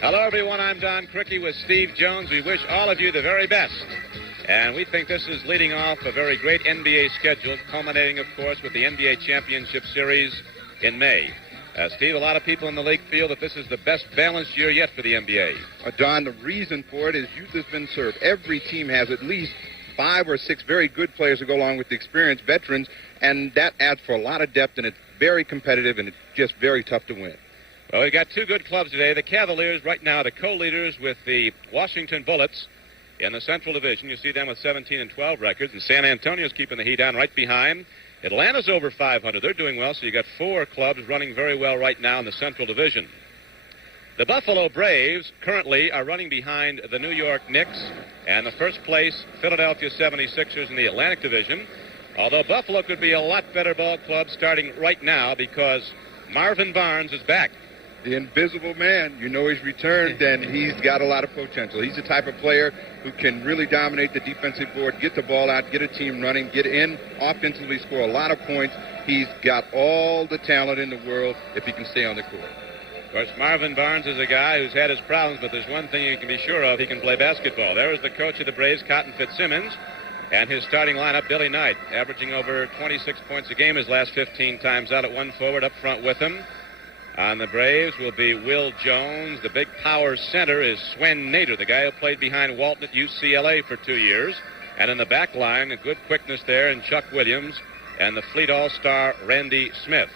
Hello, everyone. I'm Don Cricky with Steve Jones. We wish all of you the very best. And we think this is leading off a very great NBA schedule, culminating, of course, with the NBA Championship Series in May. Steve, a lot of people in the league feel that this is the best balanced year yet for the NBA. Don, the reason for it is youth has been served. Every team has at least 5 or 6 very good players to go along with the experienced veterans, and that adds for a lot of depth, and it's very competitive, and it's just very tough to win. Well, we've got 2 good clubs today. The Cavaliers right now, the co-leaders with the Washington Bullets in the Central Division. You see them with 17-12 records, and San Antonio's keeping the heat on right behind. Atlanta's over 500. They're doing well, so you got 4 clubs running very well right now in the Central Division. The Buffalo Braves currently are running behind the New York Knicks and the first place Philadelphia 76ers in the Atlantic Division, although Buffalo could be a lot better ball club starting right now because Marvin Barnes is back. The invisible man, you know he's returned, and he's got a lot of potential. He's the type of player who can really dominate the defensive board, get the ball out, get a team running, get in, offensively score a lot of points. He's got all the talent in the world if he can stay on the court. Of course, Marvin Barnes is a guy who's had his problems, but there's one thing you can be sure of: he can play basketball. There is the coach of the Braves, Cotton Fitzsimmons, and his starting lineup, Billy Knight, averaging over 26 points a game his last 15 times out at one forward up front with him. On the Braves will be Will Jones. The big power center is Swen Nader, the guy who played behind Walton at UCLA for 2 years. And in the back line, a good quickness there in Chuck Williams and the Fleet All-Star Randy Smith.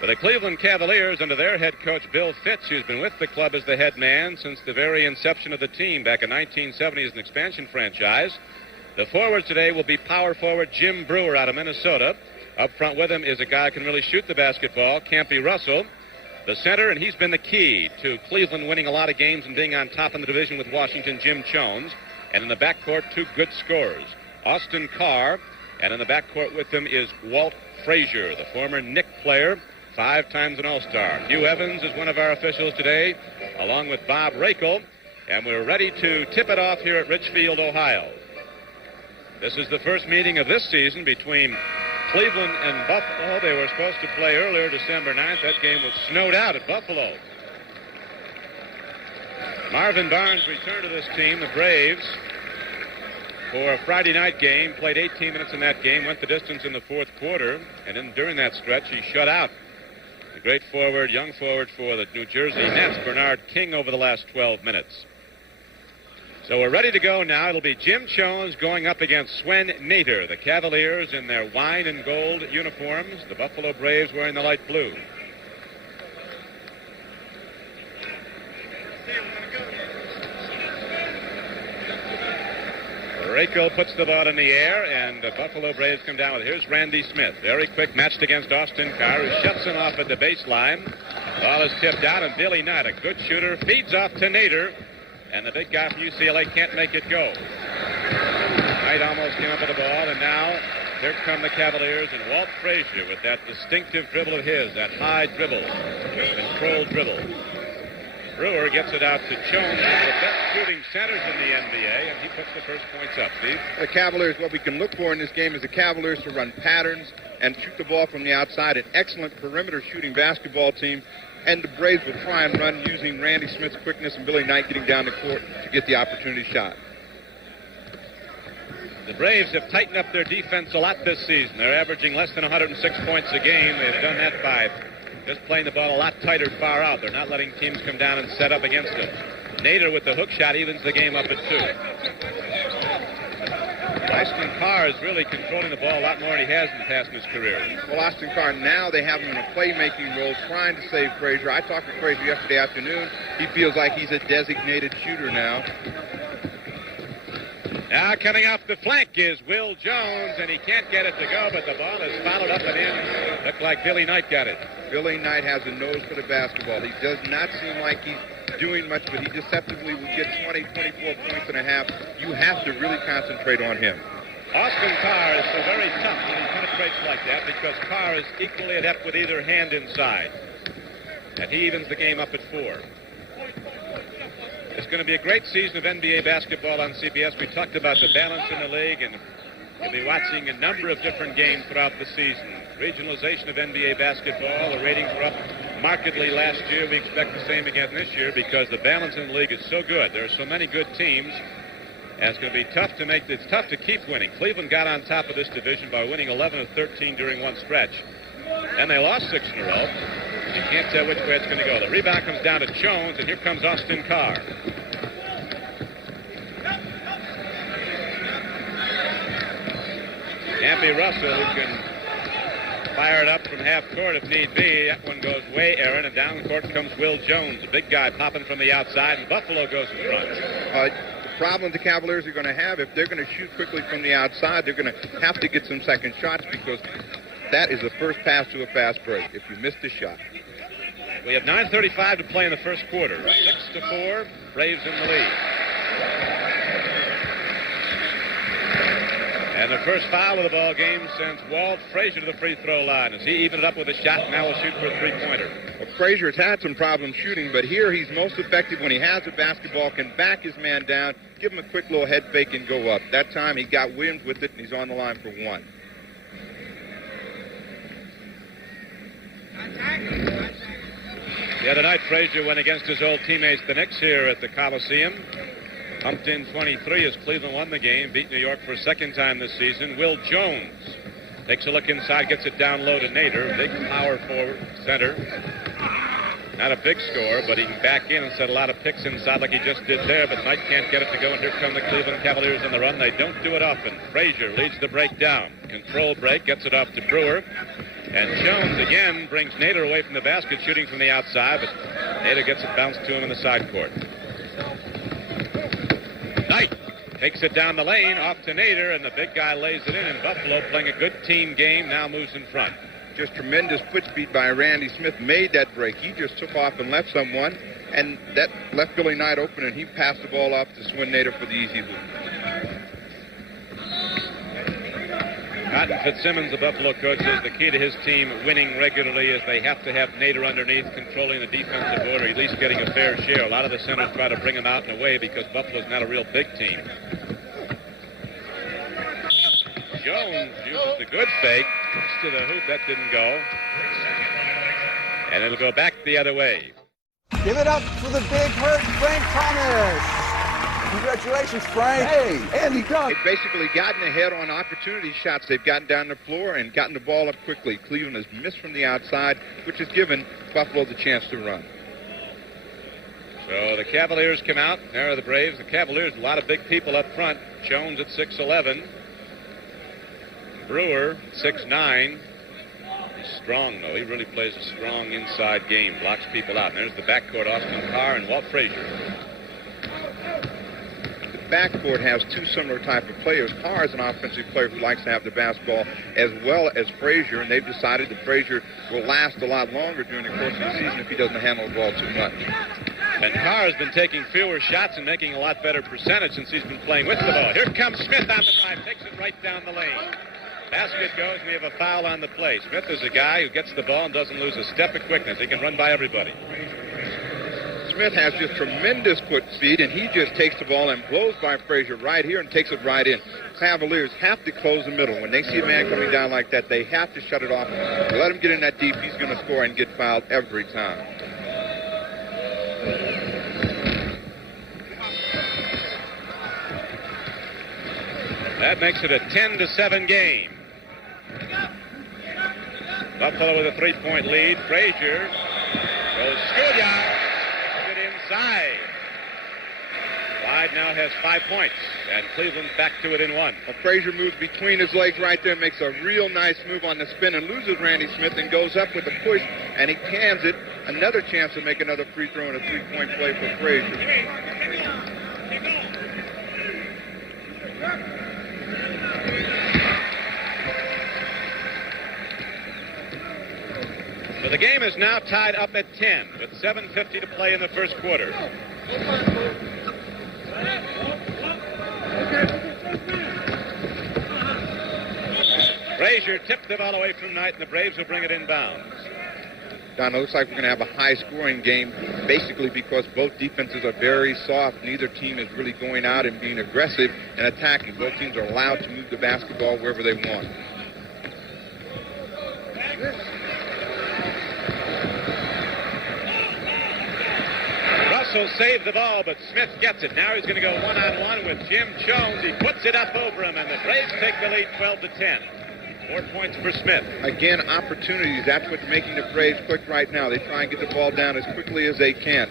For the Cleveland Cavaliers, under their head coach Bill Fitch, who's been with the club as the head man since the very inception of the team back in 1970 as an expansion franchise. The forwards today will be power forward Jim Brewer out of Minnesota. Up front with him is a guy who can really shoot the basketball, Campy Russell. The center, and he's been the key to Cleveland winning a lot of games and being on top in the division with Washington, Jim Jones. And in the backcourt, 2 good scorers, Austin Carr, and in the backcourt with him is Walt Frazier, the former Knick player, 5 times an All-Star. Hugh Evans is one of our officials today, along with Bob Rakel, and we're ready to tip it off here at Richfield, Ohio. This is the first meeting of this season between Cleveland and Buffalo. They were supposed to play earlier, December 9th. That game was snowed out at Buffalo. Marvin Barnes returned to this team, the Braves, for a Friday night game. Played 18 minutes in that game, went the distance in the 4th quarter, and then during that stretch, he shut out the great forward, young forward for the New Jersey Nets, Bernard King, over the last 12 minutes. So we're ready to go now. It'll be Jim Jones going up against Swen Nader. The Cavaliers in their wine and gold uniforms. The Buffalo Braves wearing the light blue. Rakel puts the ball in the air, and the Buffalo Braves come down with it. Here's Randy Smith. Very quick, matched against Austin Carr, who shuts him off at the baseline. Ball is tipped out, and Billy Knight, a good shooter, feeds off to Nader. And the big guy from UCLA can't make it go. Knight almost came up with the ball, and now here come the Cavaliers and Walt Frazier with that distinctive dribble of his, that high dribble, controlled dribble. Brewer gets it out to Jones, one of the best shooting centers in the NBA, and he puts the first points up. Steve? The Cavaliers, what we can look for in this game is the Cavaliers to run patterns and shoot the ball from the outside. An excellent perimeter shooting basketball team. And the Braves will try and run using Randy Smith's quickness and Billy Knight getting down the court to get the opportunity shot. The Braves have tightened up their defense a lot this season. They're averaging less than 106 points a game. They've done that by just playing the ball a lot tighter far out. They're not letting teams come down and set up against them. Nader with the hook shot evens the game up at 2. Austin Carr is really controlling the ball a lot more than he has in the past in his career. Well, Austin Carr, now they have him in a playmaking role, trying to save Frazier. I talked to Frazier yesterday afternoon. He feels like he's a designated shooter now. Now coming off the flank is Will Jones, and he can't get it to go, but the ball is followed up and in. Looked like Billy Knight got it. Billy Knight has a nose for the basketball. He does not seem like he's doing much, but he deceptively will get 20, 24 points and a half. You have to really concentrate on him. Austin Carr is so very tough when he penetrates like that because Carr is equally adept with either hand inside. And he evens the game up at 4. It's going to be a great season of NBA basketball on CBS. We talked about the balance in the league, and you'll be watching a number of different games throughout the season. regionalization of NBA basketball. The ratings were up markedly last year. We expect the same again this year because the balance in the league is so good. There are so many good teams, and it's going to be tough to make. It's tough to keep winning. Cleveland got on top of this division by winning 11 of 13 during one stretch, and they lost 6 in a row. You can't tell which way it's going to go. The rebound comes down to Jones, and here comes Austin Carr. Campy Russell, who can fire it up from half court if need be. That one goes way Aaron, and down the court comes Will Jones, a big guy popping from the outside, and Buffalo goes in front. The problem the Cavaliers are going to have, if they're going to shoot quickly from the outside, they're going to have to get some second shots because that is the first pass to a fast break if you miss the shot. We have 9:35 to play in the first quarter. 6-4, Braves in the lead. And the first foul of the ball game sends Walt Frazier to the free throw line as he evened it up with a shot. Now will shoot for a three-pointer. Well, Frazier's had some problems shooting, but here he's most effective when he has the basketball, can back his man down, give him a quick little head fake and go up. That time he got Williams with it, and he's on the line for one. The other night, Frazier went against his old teammates, the Knicks, here at the Coliseum. Pumped in 23 as Cleveland won the game, beat New York for a second time this season. Will Jones takes a look inside, gets it down low to Nader, big power forward center. Not a big score, but he can back in and set a lot of picks inside like he just did there, but Knight can't get it to go, and here come the Cleveland Cavaliers on the run. They don't do it often. Frazier leads the break down. Control break, gets it off to Brewer. And Jones again brings Nader away from the basket, shooting from the outside, but Nader gets it bounced to him in the side court. Knight takes it down the lane, off to Nader, and the big guy lays it in, and Buffalo, playing a good team game, now moves in front. Just tremendous foot speed by Randy Smith made that break. He just took off and left someone, and that left Billy Knight open, and he passed the ball off to Swin Nader for the easy hoop. Cotton Fitzsimmons, the Buffalo coach, says the key to his team winning regularly is they have to have Nader underneath, controlling the defensive board, or at least getting a fair share. A lot of the centers try to bring him out and away because Buffalo's not a real big team. Jones uses the good fake. To the hoop, that didn't go. And it'll go back the other way. Give it up for the big hurt, Frank Thomas. Congratulations, Frank. Hey, Andy Dunn. They've basically gotten ahead on opportunity shots. They've gotten down the floor and gotten the ball up quickly. Cleveland has missed from the outside, which has given Buffalo the chance to run. So the Cavaliers come out. There are the Braves. The Cavaliers, a lot of big people up front. Jones at 6'11". Brewer, 6'9". He's strong, though. He really plays a strong inside game. Blocks people out. And there's the backcourt, Austin Carr and Walt Frazier. Backcourt has two similar type of players. Carr is an offensive player who likes to have the basketball as well as Frazier, and they've decided that Frazier will last a lot longer during the course of the season if he doesn't handle the ball too much. And Carr has been taking fewer shots and making a lot better percentage since he's been playing with the ball. Here comes Smith on the drive, takes it right down the lane. Basket goes, and we have a foul on the play. Smith is a guy who gets the ball and doesn't lose a step of quickness. He can run by everybody. Smith has just tremendous foot speed, and he just takes the ball and blows by Frazier right here and takes it right in. Cavaliers have to close the middle. When they see a man coming down like that, they have to shut it off. Let him get in that deep, he's going to score and get fouled every time. That makes it a 10-7 game. Buffalo with a three-point lead. Frazier goes schoolyard. Inside. Clyde now has 5 points, and Cleveland's back to it in one. Well, Frazier moves between his legs right there, makes a real nice move on the spin and loses Randy Smith and goes up with a push, and he cans it. Another chance to make another free throw and a three-point play for Frazier. So the game is now tied up at 10 with 7:50 to play in the first quarter. Frazier tipped the ball away from Knight, and the Braves will bring it inbounds. Don, it looks like we're going to have a high-scoring game, basically because both defenses are very soft. Neither team is really going out and being aggressive and attacking. Both teams are allowed to move the basketball wherever they want. whistle saved the ball, but Smith gets it. Now he's going to go one-on-one with Jim Jones. He puts it up over him, and the Braves take the lead 12-10. 4 points for Smith. Again, opportunities. That's what's making the Braves quick right now. They try and get the ball down as quickly as they can.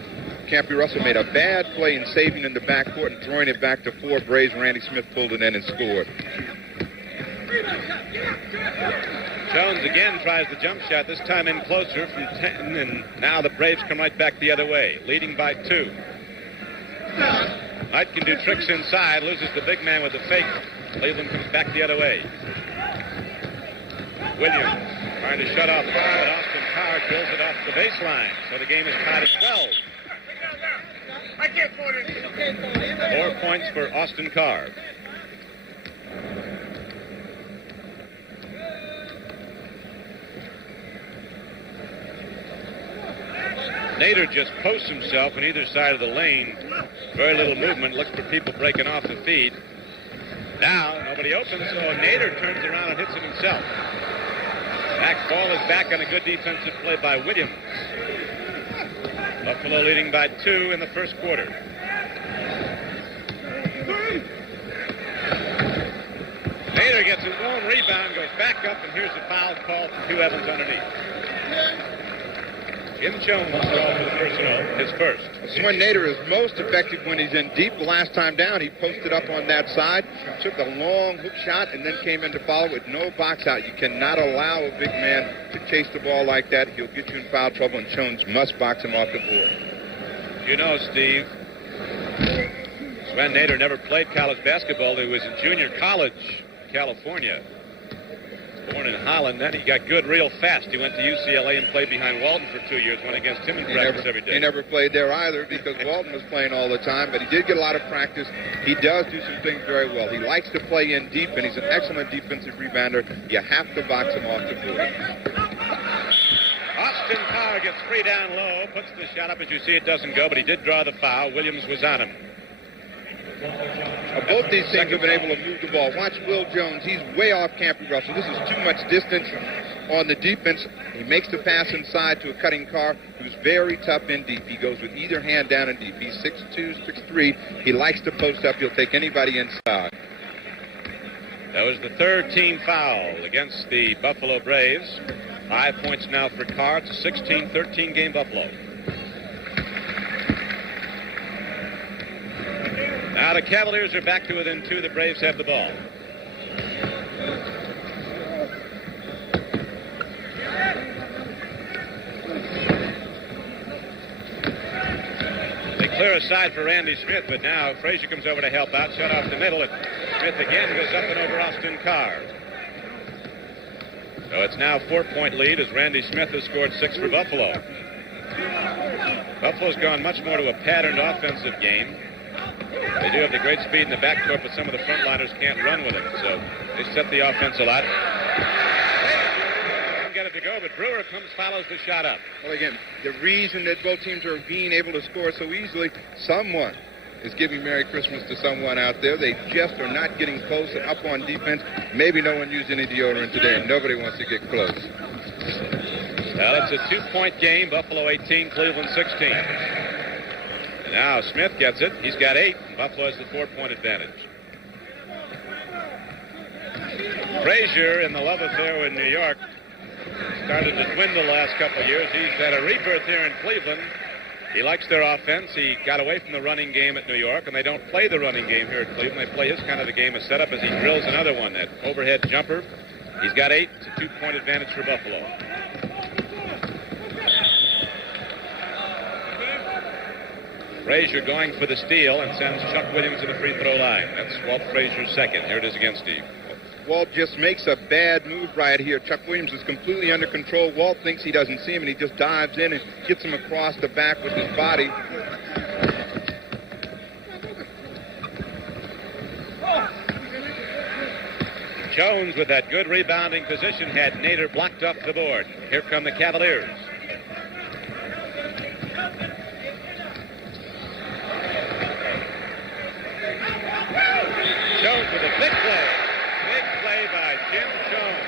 Campy Russell made a bad play in saving in the backcourt and throwing it back to 4 Braves. Randy Smith pulled it in and scored. Jones again tries the jump shot, this time in closer from 10, and now the Braves come right back the other way, leading by 2. Knight can do tricks inside, loses the big man with the fake. Cleveland comes back the other way. Williams trying to shut off Carr, but Austin Carr drills it off the baseline, so the game is tied at 12. 4 points for Austin Carr. Nader just posts himself on either side of the lane. Very little movement. Looks for people breaking off the feed. Now, nobody opens, so Nader turns around and hits it himself. Back ball is back on a good defensive play by Williams. Buffalo leading by 2 in the first quarter. Nader gets his own rebound, goes back up, and here's the foul call from Hugh Evans underneath. Jim Jones called for the personal, his first. This is when Nader is most effective when he's in deep. The last time down, he posted up on that side, took a long hook shot, and then came in to follow with no box out. You cannot allow a big man to chase the ball like that. He'll get you in foul trouble, and Jones must box him off the board. You know, Steve, Sven Nader never played college basketball. He was in junior college, California. Born in Holland, then he got good real fast. He went to UCLA and played behind Walton for 2 years, went against him in practice every day. He never played there either because Walton was playing all the time, but he did get a lot of practice. He does do some things very well. He likes to play in deep, and he's an excellent defensive rebounder. You have to box him off the board. Austin Carr gets free down low, puts the shot up. As you see, it doesn't go, but he did draw the foul. Williams was on him. Both these teams have been able to move the ball. Watch Will Jones. He's way off Campy Russell. This is too much distance on the defense. He makes the pass inside to a cutting Carr, who's very tough in deep. He goes with either hand down in deep. He's 6'2", 6'3". He likes to post up. He'll take anybody inside. That was the third team foul against the Buffalo Braves. 5 points now for Carr. It's a 16-13 game Buffalo. Now the Cavaliers are back to within 2. The Braves have the ball. They clear aside for Randy Smith, but now Frazier comes over to help out. Shut off the middle, and Smith again goes up and over Austin Carr. So it's now a 4-point lead as Randy Smith has scored 6 for Buffalo. Buffalo's gone much more to a patterned offensive game. They do have the great speed in the backcourt, but some of the frontliners can't run with it. So they set the offense a lot. Can't get it to go, but Brewer follows the shot up. Well, again, the reason that both teams are being able to score so easily, someone is giving Merry Christmas to someone out there. They just are not getting close and up on defense. Maybe no one used any deodorant today, and nobody wants to get close. Well, it's a 2-point game. Buffalo 18, Cleveland 16. Now Smith gets it. He's got 8. Buffalo has the 4-point advantage. Frazier, in the love affair with New York, started to dwindle the last couple of years. He's had a rebirth here in Cleveland. He likes their offense. He got away from the running game at New York, and they don't play the running game here at Cleveland. They play his kind of a game of setup as he drills another one, that overhead jumper. He's got 8. It's a 2-point advantage for Buffalo. Frazier going for the steal and sends Chuck Williams to the free throw line. That's Walt Frazier's second. Here it is again, Steve. Walt just makes a bad move right here. Chuck Williams is completely under control. Walt thinks he doesn't see him, and he just dives in and gets him across the back with his body. Jones, with that good rebounding position, had Nader blocked off the board. Here come the Cavaliers. Jones with a big play. Big play by Jim Jones.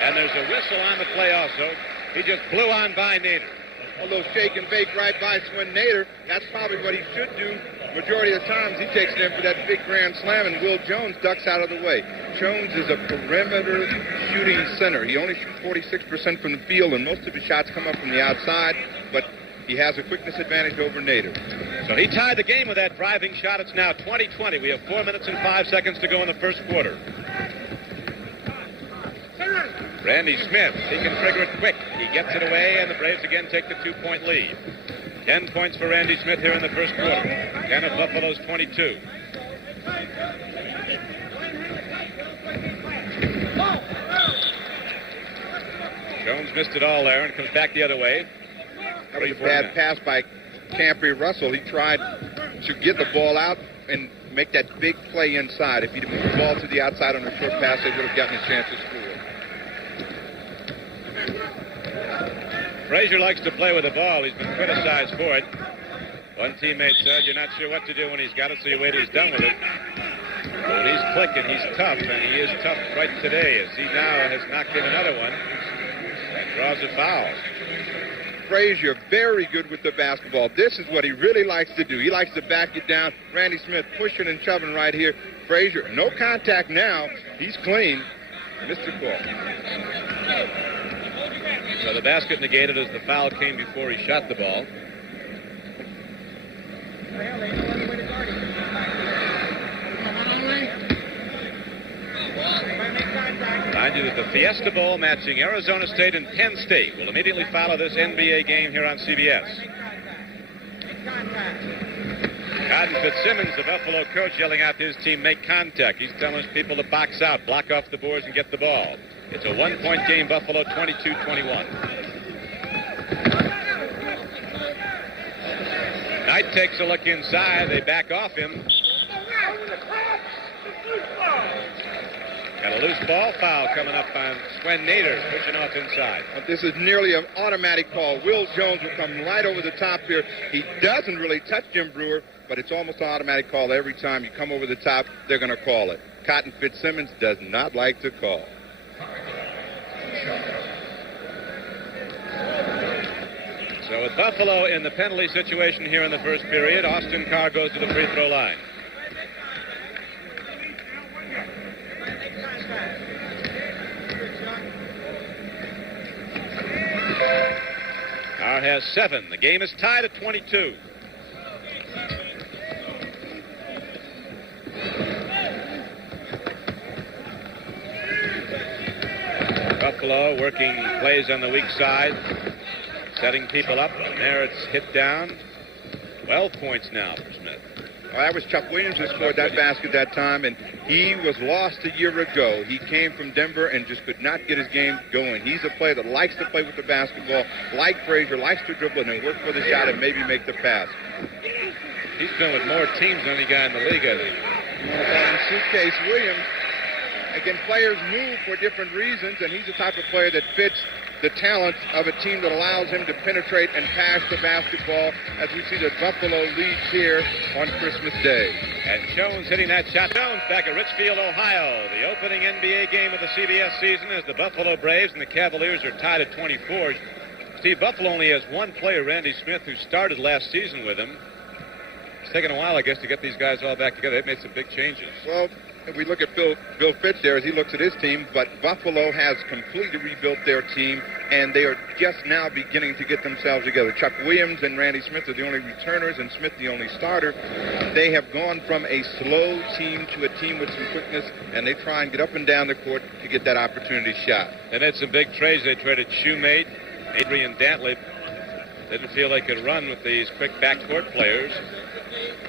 And there's a whistle on the play also. He just blew on by Nader. a little shake and bake right by Swin Nader. That's probably what he should do. Majority of the times he takes it in for that big grand slam, and Will Jones ducks out of the way. Jones is a perimeter shooting center. He only shoots 46% from the field, and most of his shots come up from the outside, but he has a quickness advantage over Nader. So he tied the game with that driving shot. It's now 20-20. We have 4 minutes and 5 seconds to go in the first quarter. Randy Smith, he can trigger it quick. He gets it away, and the Braves again take the 2-point lead. 10 points for Randy Smith here in the first quarter. 10 of Buffalo's 22. Jones missed it all there and comes back the other way. That was a bad pass by Campy Russell. He tried to get the ball out and make that big play inside. If he'd moved the ball to the outside on a short pass, they would have gotten a chance to score. Frazier likes to play with the ball. He's been criticized for it. One teammate said, you're not sure what to do when he's got it, so you wait till he's done with it. But he's clicking, he's tough, and he is tough right today, as he now has knocked in another one and draws a foul. Frazier, very good with the basketball. This is what he really likes to do. He likes to back it down. Randy Smith pushing and shoving right here. Frazier, no contact now. He's clean. Missed the call. So the basket negated as the foul came before he shot the ball. Remind you that the Fiesta Bowl matching Arizona State and Penn State will immediately follow this NBA game here on CBS. Cotton Fitzsimmons, the Buffalo coach, yelling out to his team, make contact. He's telling his people to box out, block off the boards, and get the ball. It's a one-point game, Buffalo 22-21. Knight takes a look inside. They back off him. Got a loose ball foul coming up on Swin Nader, pushing off inside. This is nearly an automatic call. Will Jones will come right over the top here. He doesn't really touch Jim Brewer, but it's almost an automatic call. Every time you come over the top, they're going to call it. Cotton Fitzsimmons does not like to call. So with Buffalo in the penalty situation here in the first period, Austin Carr goes to the free throw line. Carr has 7. The game is tied at 22. Buffalo working plays on the weak side, setting people up, and there it's hit down. 12 points now for Smith. Well, that was Chuck Williams who scored that basket that time, and he was lost a year ago. He came from Denver and just could not get his game going. He's a player that likes to play with the basketball, like Frazier, likes to dribble and then work for the shot and maybe make the pass. He's been with more teams than any guy in the league, I think. In Suitcase Williams, again, players move for different reasons, and he's the type of player that fits the talent of a team that allows him to penetrate and pass the basketball, as we see the Buffalo leads here on Christmas Day. And Jones hitting that shot. Jones back at Richfield, Ohio. The opening NBA game of the CBS season as the Buffalo Braves and the Cavaliers are tied at 24. Steve, Buffalo only has one player, Randy Smith, who started last season with him. It's taken a while, I guess, to get these guys all back together. They've made some big changes. Well, if we look at Bill Fitch there as he looks at his team, but Buffalo has completely rebuilt their team, and they are just now beginning to get themselves together. Chuck Williams and Randy Smith are the only returners, and Smith the only starter. They have gone from a slow team to a team with some quickness, and they try and get up and down the court to get that opportunity shot. They had some big trades. They traded Shoemate, Adrian Dantley. Didn't feel they could run with these quick backcourt players.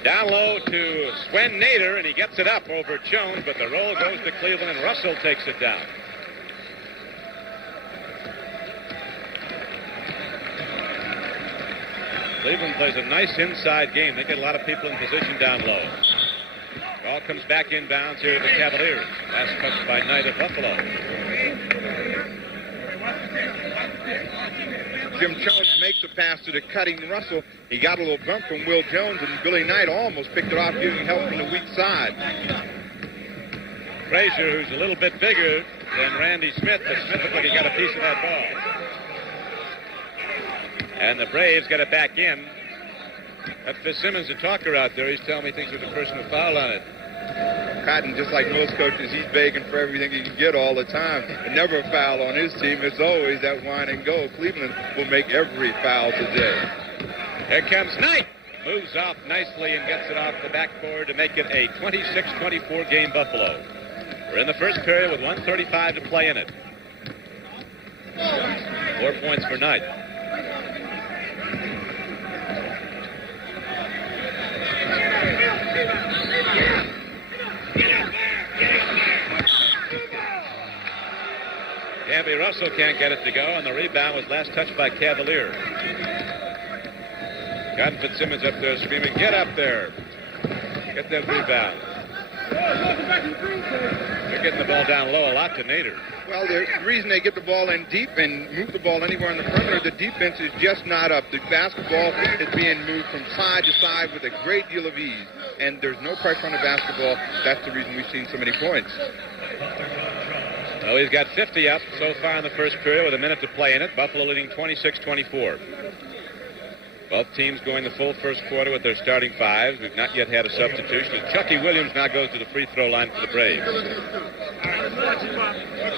Down low to Swin Nader, and he gets it up over Jones, but the roll goes to Cleveland, and Russell takes it down. Cleveland plays a nice inside game. They get a lot of people in position down low. Ball comes back inbounds here to the Cavaliers. Last touch by Knight of Buffalo. Jim Jones makes a pass to the cutting Russell. He got a little bump from Will Jones, and Billy Knight almost picked it off, giving help from the weak side. Frazier, who's a little bit bigger than Randy Smith, but Smith looked like he got a piece of that ball. And the Braves get it back in. That Fitzsimmons, the talker out there, he's telling me he thinks there's a personal foul on it. Cotton, just like most coaches, he's begging for everything he can get all the time. And never a foul on his team. It's always that wine and go. Cleveland will make every foul today. Here comes Knight. Moves off nicely and gets it off the backboard to make it a 26-24 game Buffalo. We're in the first period with 1:35 to play in it. 4 points for Knight. Gabby Russell can't get it to go, and the rebound was last touched by Cavaliers. Got Fitzsimmons up there screaming, "Get up there! Get that rebound." They're getting the ball down low a lot to Nader. Well, the reason they get the ball in deep and move the ball anywhere on the perimeter, the defense is just not up. The basketball is being moved from side to side with a great deal of ease, and there's no pressure on the basketball. That's the reason we've seen so many points. Well, he's got 50 up so far in the first period with a minute to play in it. Buffalo leading 26-24. Both teams going the full first quarter with their starting fives. We've not yet had a substitution. Chucky Williams now goes to the free throw line for the Braves.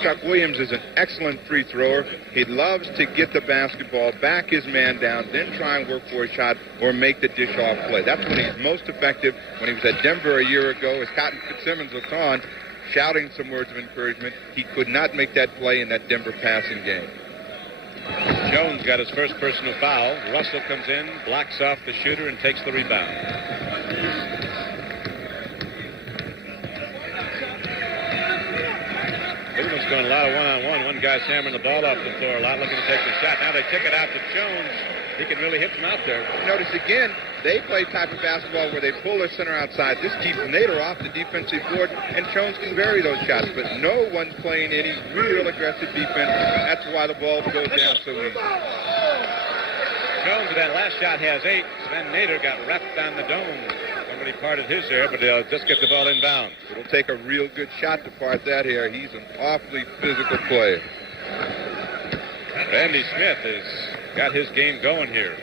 Chuck Williams is an excellent free thrower. He loves to get the basketball, back his man down, then try and work for a shot or make the dish-off play. That's when he's most effective. When he was at Denver a year ago, as Cotton Fitzsimmons looked on, shouting some words of encouragement, he could not make that play in that Denver passing game. Jones got his first personal foul. Russell comes in, blocks off the shooter, and takes the rebound. Cleveland's going a lot of one-on-one. One guy's hammering the ball off the floor a lot, looking to take the shot. Now they kick it out to Jones. He can really hit from out there. Notice again, they play type of basketball where they pull their center outside. This keeps Nader off the defensive board, and Jones can vary those shots. But no one's playing any real aggressive defense. That's why the ball goes down so easy. Jones, that last shot, has 8. Sven Nader got wrapped on the dome. Somebody parted his hair, but he'll just get the ball inbound. It'll take a real good shot to part that hair. He's an awfully physical player. Randy Smith has got his game going here.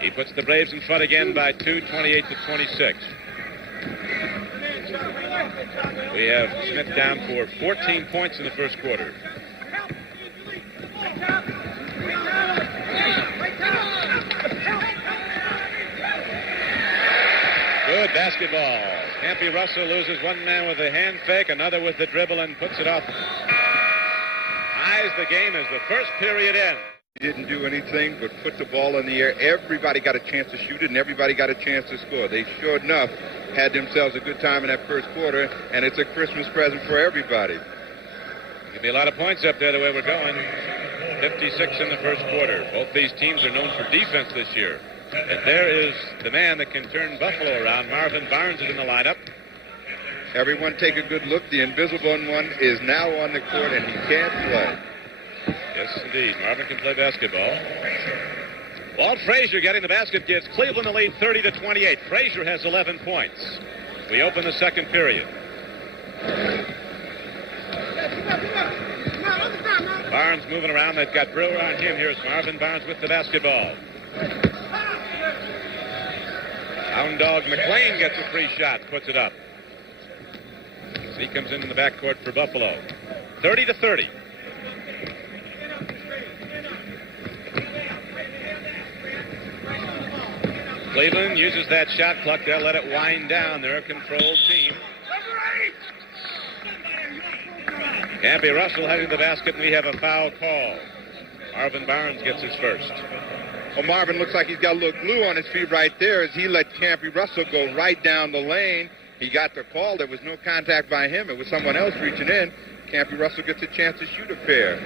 He puts the Braves in front again by 2, 28-26. We have Smith down for 14 points in the first quarter. Good basketball. Campy Russell loses one man with a hand fake, another with the dribble, and puts it off. Ties the game as the first period ends. He didn't do anything but put the ball in the air. Everybody got a chance to shoot it, and everybody got a chance to score. They sure enough had themselves a good time in that first quarter, and it's a Christmas present for everybody. There'll be a lot of points up there the way we're going. 56 in the first quarter. Both these teams are known for defense this year. And there is the man that can turn Buffalo around. Marvin Barnes is in the lineup. Everyone take a good look. The invisible one is now on the court, and he can't play. Yes, indeed. Marvin can play basketball. Walt Frazier getting the basket gives Cleveland the lead 30-28. Frazier has 11 points. We open the second period. Barnes moving around. They've got Brewer on him. Here's Marvin Barnes with the basketball. Hound Dog McLean gets a free shot, puts it up. So he comes in the backcourt for Buffalo. 30-30. Cleveland uses that shot clock. They'll let it wind down. They're a controlled team. Campy Russell heading to the basket, and we have a foul call. Marvin Barnes gets his first. Well, Marvin looks like he's got a little glue on his feet right there as he let Campy Russell go right down the lane. He got the call. There was no contact by him. It was someone else reaching in. Campy Russell gets a chance to shoot a pair.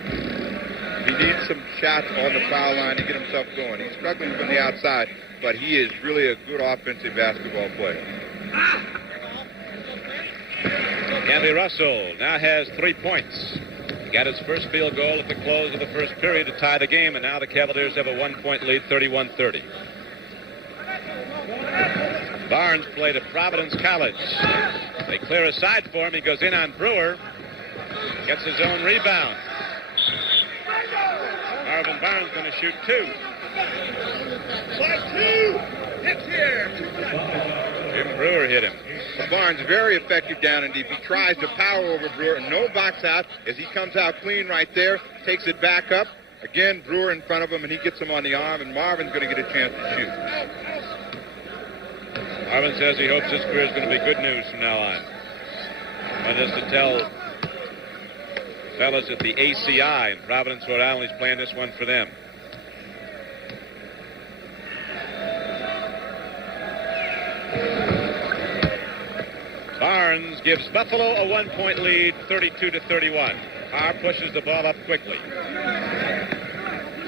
He needs some shots on the foul line to get himself going. He's struggling from the outside, but he is really a good offensive basketball player. Campy Russell now has 3 points. He got his first field goal at the close of the first period to tie the game, and now the Cavaliers have a 1-point lead, 31-30. Barnes played at Providence College. They clear a side for him. He goes in on Brewer. Gets his own rebound. Barnes going to shoot 2. Jim Brewer hit him. Barnes very effective down and deep. He tries to power over Brewer. No box out as he comes out clean right there. Takes it back up. Again, Brewer in front of him, and he gets him on the arm, and Marvin's going to get a chance to shoot. Marvin says he hopes his career is going to be good news from now on. And is to tell fellas at the ACI in Providence, Rhode Island, he's playing this one for them. Barnes gives Buffalo a 1-point lead, 32-31. Carr pushes the ball up quickly.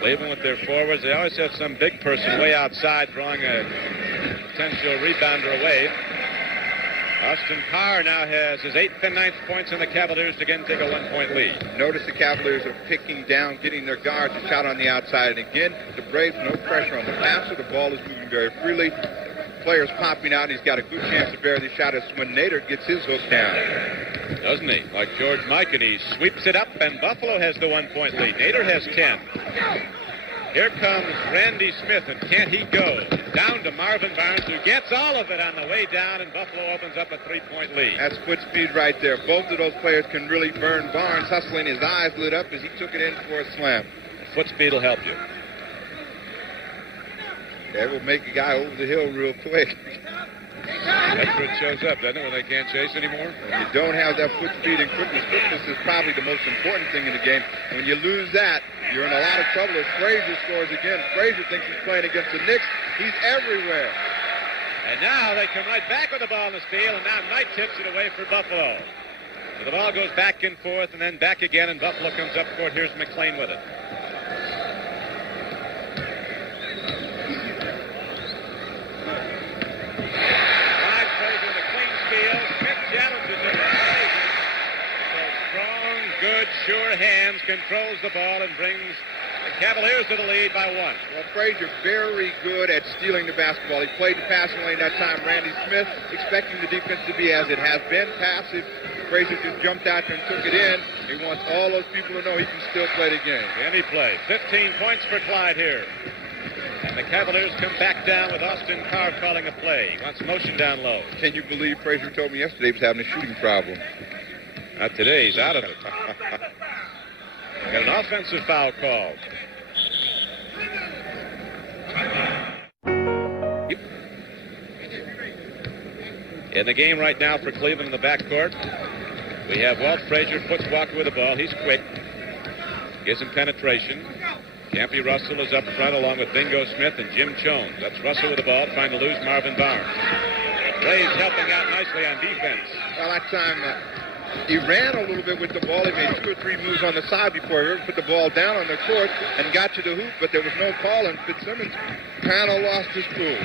Cleveland with their forwards, they always have some big person way outside drawing a potential rebounder away. Austin Carr now has his 8th and 9th points, and the Cavaliers again take a 1-point lead. Notice the Cavaliers are picking down, getting their guards to shot on the outside. And again, the Braves, no pressure on the passer. The ball is moving very freely. Players popping out, and he's got a good chance to bury the shot as when Nader gets his hook down. Doesn't he? Like George Mike, and he sweeps it up, and Buffalo has the 1-point lead. Nader has 10. Here comes Randy Smith, and can't he go? Down to Marvin Barnes, who gets all of it on the way down, and Buffalo opens up a 3-point lead. That's foot speed right there. Both of those players can really burn. Barnes hustling, his eyes lit up as he took it in for a slam. Foot speed will help you. That will make a guy over the hill real quick. That's where it shows up, doesn't it, when they can't chase anymore? When you don't have that foot speed and quickness. Quickness is probably the most important thing in the game. When you lose that, you're in a lot of trouble as Frazier scores again. Frazier thinks he's playing against the Knicks. He's everywhere. And now they come right back with the ball in the steal, and now Knight tips it away for Buffalo. So the ball goes back and forth and then back again, and Buffalo comes up court. Here's McLean with it. Sure hands, controls the ball, and brings the Cavaliers to the lead by 1. Well, Frazier very good at stealing the basketball. He played the passing lane that time. Randy Smith expecting the defense to be as it has been, passive. Frazier just jumped out there and took it in. He wants all those people to know he can still play the game. Can he play? 15 points for Clyde here. And the Cavaliers come back down with Austin Carr calling a play. He wants motion down low. Can you believe Frazier told me yesterday he was having a shooting problem? Not today, he's out of it. Got an offensive foul called. In the game right now for Cleveland in the backcourt, we have Walt Frazier, puts Walker with the ball. He's quick. Gives him penetration. Campy Russell is up front along with Bingo Smith and Jim Jones. That's Russell with the ball, trying to lose Marvin Barnes. Braves helping out nicely on defense. Well, that time he ran a little bit with the ball. He made 2 or 3 moves on the side before he ever put the ball down on the court and got to the hoop, but there was no call, and Fitzsimmons kind of lost his cool.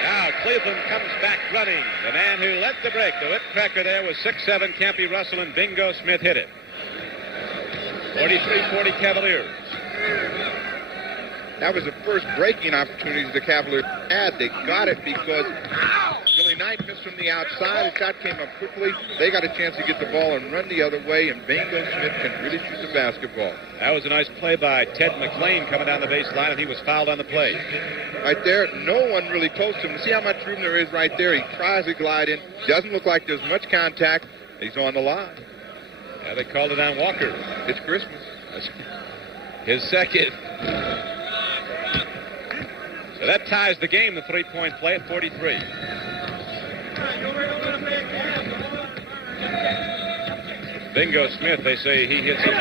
Now Cleveland comes back running. The man who led the break, the whipcracker there, was 6'7", Campy Russell, and Bingo Smith hit it. 43-40 Cavaliers. That was the first breaking opportunities the Cavaliers had. They got it because Billy Knight missed from the outside. The shot came up quickly. They got a chance to get the ball and run the other way, and Bingo Smith can really shoot the basketball. That was a nice play by Ted McLean coming down the baseline, and he was fouled on the play. Right there, no one really close to him. See how much room there is right there. He tries to glide in. Doesn't look like there's much contact. He's on the line. Yeah, they called it on Walker. It's Christmas. His second. So that ties the game, the 3-point play at 43. Bingo Smith, they say he hits it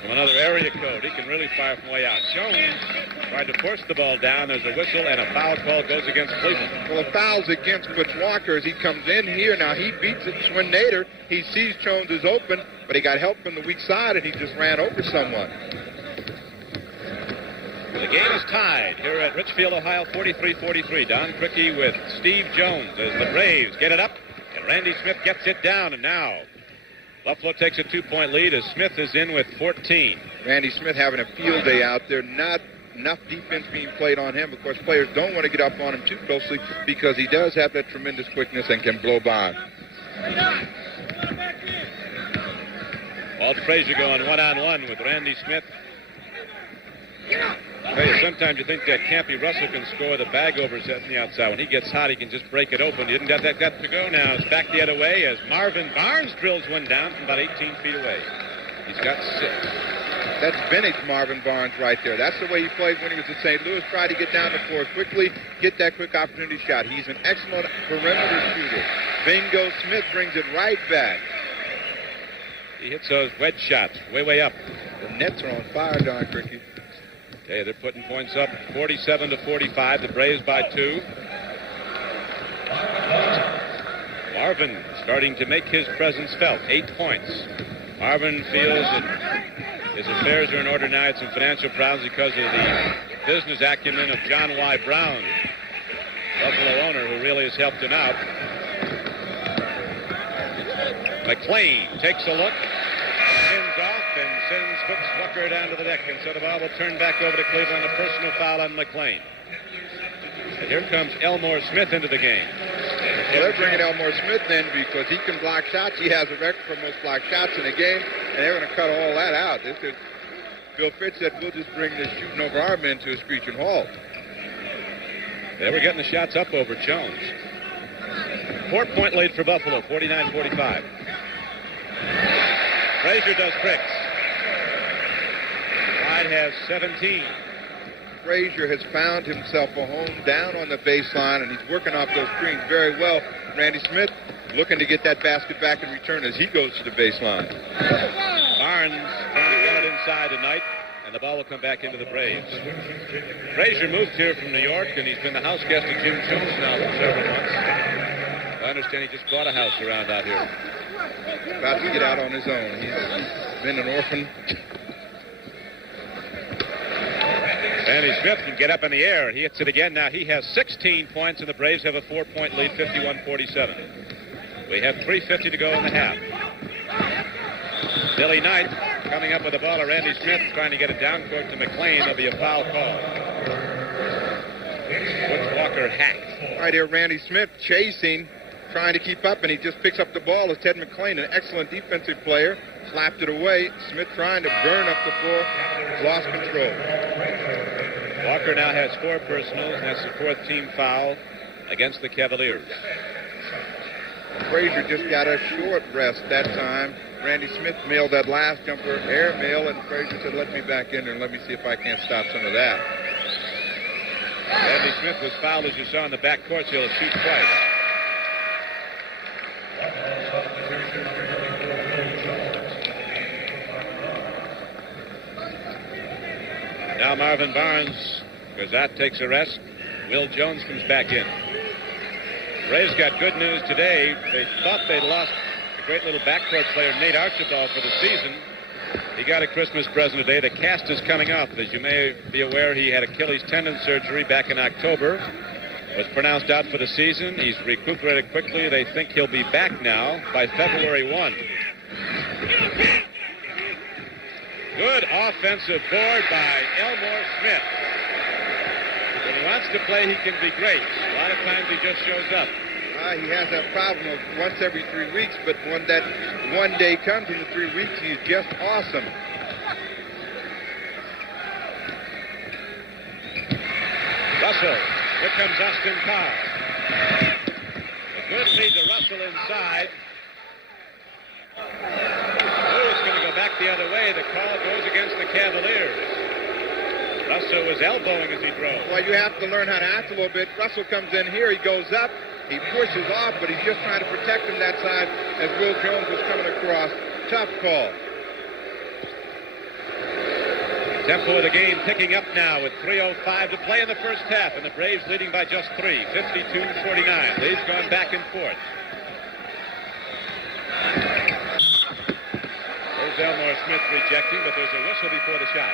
from another area code. He can really fire from way out. Jones tried to force the ball down. There's a whistle, and a foul call goes against Cleveland. Well, the foul's against Butch Walker as he comes in here. Now, he beats it. Swin Nader, he sees Jones is open, but he got help from the weak side, and he just ran over someone. The game is tied here at Richfield, Ohio, 43-43. Don Crickey with Steve Jones as the Braves get it up, and Randy Smith gets it down, and now Buffalo takes a 2-point lead as Smith is in with 14. Randy Smith having a field day out there. Not enough defense being played on him. Of course, players don't want to get up on him too closely because he does have that tremendous quickness and can blow by. Walt Frazier going one-on-one with Randy Smith. Sometimes you think that Campy Russell can score the bag over set on the outside. When he gets hot, he can just break it open. He didn't get that to go now. It's back the other way as Marvin Barnes drills one down from about 18 feet away. He's got 6. That's vintage Marvin Barnes right there. That's the way he played when he was at St. Louis. Tried to get down the floor quickly, get that quick opportunity shot. He's an excellent perimeter shooter. Bingo Smith brings it right back. He hits those wedge shots way up. The Nets are on fire, Don Cricky. Okay, they're putting points up 47-45. The Braves by 2. Marvin starting to make his presence felt. 8 points. Marvin feels that his affairs are in order now. He had some financial problems because of the business acumen of John Y. Brown, Buffalo owner, who really has helped him out. McLean takes a look, spins off, and sends Hooks down to the deck. And so the ball will turn back over to Cleveland. A personal foul on McLean. And here comes Elmore Smith into the game. Well, they're bringing Elmore Smith in because he can block shots. He has a record for most block shots in a game, and they're going to cut all that out. Bill Fitz said, we'll just bring this shooting over our men to a screeching halt. They were getting the shots up over Jones. 4-point lead for Buffalo, 49-45. Frazier does tricks. Clyde has 17. Frazier has found himself a home down on the baseline, and he's working off those screens very well. Randy Smith looking to get that basket back in return as he goes to the baseline. Barnes trying to get it inside tonight, and the ball will come back into the Braves. Frazier moved here from New York, and he's been the house guest of Jim Jones now for several months. I understand he just bought a house around out here. About to get out on his own. He's been an orphan. Randy Smith can get up in the air. He hits it again. Now he has 16 points, and the Braves have a 4-point lead, 51-47. We have 3:50 to go in the half. Billy Knight coming up with the ball. Randy Smith trying to get it down court to McLean. There'll be a foul call. Woods Walker hacked. Right here, Randy Smith chasing, trying to keep up, and he just picks up the ball as Ted McLean, an excellent defensive player, slapped it away. Smith trying to burn up the floor, lost control. Walker now has 4 personals, and that's the 4th team foul against the Cavaliers. Frazier just got a short rest that time. Randy Smith mailed that last jumper air mail, and Frazier said, let me back in there and let me see if I can't stop some of that. Randy Smith was fouled, as you saw in the back court, so he'll shoot twice. Now Marvin Barnes, because that takes a rest. Will Jones comes back in. Braves got good news today. They thought they'd lost a great little backcourt player, Nate Archibald, for the season. He got a Christmas present today. The cast is coming off. As you may be aware, he had Achilles tendon surgery back in October. Was pronounced out for the season. He's recuperated quickly. They think he'll be back now by February 1. Good offensive board by Elmore Smith. When he wants to play, he can be great. A lot of times he just shows up. He has that problem of once every 3 weeks, but when that one day comes in the 3 weeks, he's just awesome. Russell. Here comes Austin Carr. A good lead to Russell inside. Lewis going to go back the other way. The call goes against the Cavaliers. Russell was elbowing as he drove. Well, you have to learn how to act a little bit. Russell comes in here. He goes up. He pushes off, but he's just trying to protect him that side as Will Jones was coming across. Tough call. Tempo of the game picking up now with 3:05 to play in the first half, and the Braves leading by just 3, 52-49. Lee's gone back and forth. There's Elmore Smith rejecting, but there's a whistle before the shot.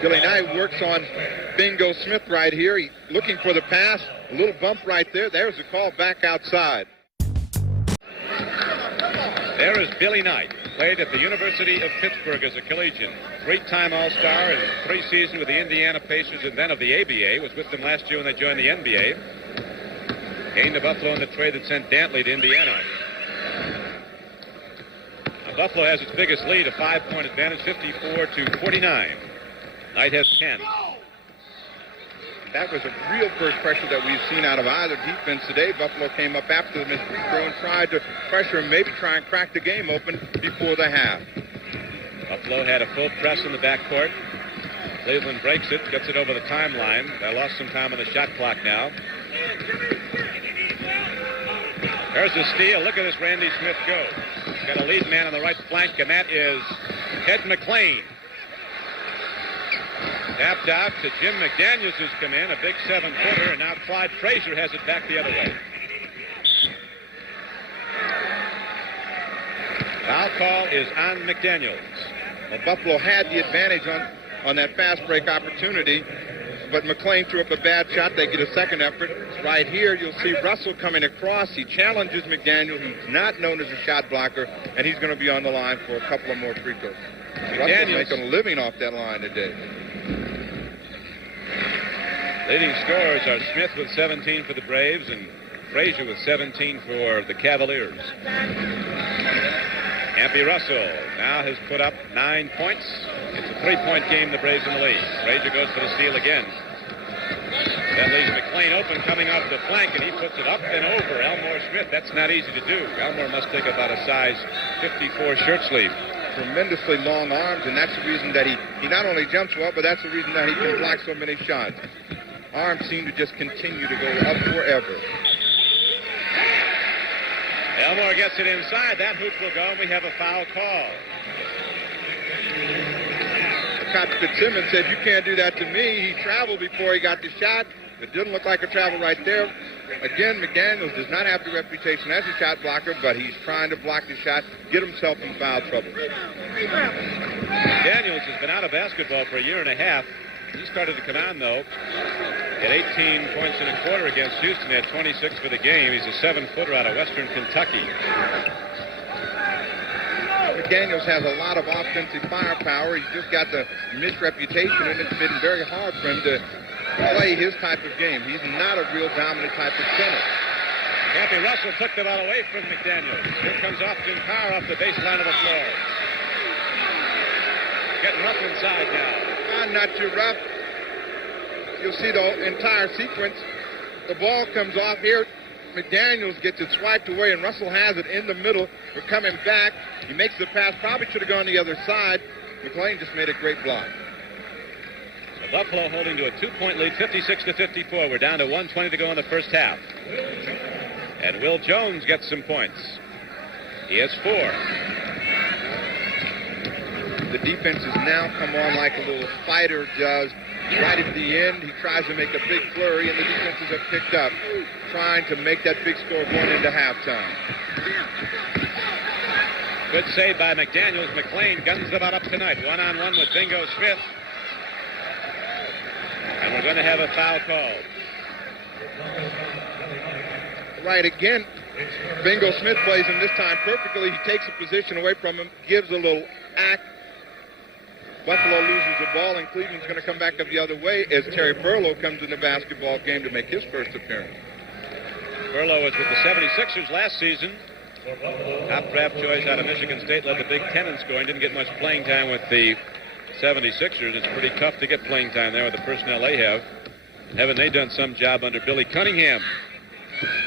Billy Knight works on Bingo Smith right here. He's looking for the pass. A little bump right there. There's the call back outside. There is Billy Knight, played at the University of Pittsburgh as a collegian. 3-time All-Star and 3 seasons with the Indiana Pacers and then of the ABA. Was with them last year when they joined the NBA. Came to Buffalo in the trade that sent Dantley to Indiana. Now, Buffalo has its biggest lead, a 5-point advantage, 54-49. Knight has 10. That was a real first pressure that we've seen out of either defense today. Buffalo came up after the missed free throw and tried to pressure and maybe try and crack the game open before the half. Buffalo had a full press in the backcourt. Cleveland breaks it, gets it over the timeline. They lost some time on the shot clock now. There's the steal. Look at this Randy Smith go. He's got a lead man on the right flank, and that is Ed McClain. Tapped out to Jim McDaniels, who's come in, a big 7-footer, and now Clyde Frazier has it back the other way. Foul call is on McDaniels. Well, Buffalo had the advantage on that fast break opportunity, but McClain threw up a bad shot. They get a second effort. Right here, you'll see Russell coming across. He challenges McDaniel. He's not known as a shot blocker, and he's going to be on the line for a couple of more free throws. Russell's making a living off that line today. Leading scorers are Smith with 17 for the Braves and Frazier with 17 for the Cavaliers. Ampy Russell now has put up 9 points. It's a 3-point game, the Braves in the lead. Frazier goes for the steal again. That leaves McClain open coming off the flank, and he puts it up and over Elmore Smith. That's not easy to do. Elmore must take about a size 54 shirt sleeve. Tremendously long arms, and that's the reason that he not only jumps well, but that's the reason that he can block so many shots. Arms seem to just continue to go up forever. Elmore gets it inside. That hoop will go, and we have a foul call. Cotton Fitzsimmons said, "You can't do that to me." He traveled before he got the shot. It didn't look like a travel right there. Again, McDaniels does not have the reputation as a shot blocker, but he's trying to block the shot, get himself in foul trouble. McDaniels has been out of basketball for a year and a half. He started to come on, though, at 18 points and a quarter against Houston. He had 26 for the game. He's a 7-footer out of Western Kentucky. McDaniels has a lot of offensive firepower. He's just got the misreputation, and it's been very hard for him to play his type of game. He's not a real dominant type of center. Campy Russell took the ball away from McDaniels. Here comes Austin Carr off the baseline of the floor. Getting rough inside now. Not too rough. You'll see the entire sequence. The ball comes off here. McDaniels gets it swiped away, and Russell has it in the middle. We're coming back. He makes the pass. Probably should have gone the other side. McClain just made a great block. So Buffalo holding to a 2-point lead, 56-54. We're down to 1:20 to go in the first half. And Will Jones gets some points. He has 4. The defense has now come on like a little fighter does. Right at the end, he tries to make a big flurry, and the defenses have picked up, trying to make that big score going into halftime. Good save by McDaniels. McClain guns the ball up tonight. One-on-one with Bingo Smith. And we're going to have a foul called. Right again, Bingo Smith plays him this time perfectly. He takes a position away from him, gives a little act. Buffalo loses the ball, and Cleveland's going to come back up the other way as Terry Furlow comes in the basketball game to make his first appearance. Furlow was with the 76ers last season. Top draft choice out of Michigan State, led the Big Ten in scoring. Didn't get much playing time with the 76ers. It's pretty tough to get playing time there with the personnel they have. Haven't they done some job under Billy Cunningham?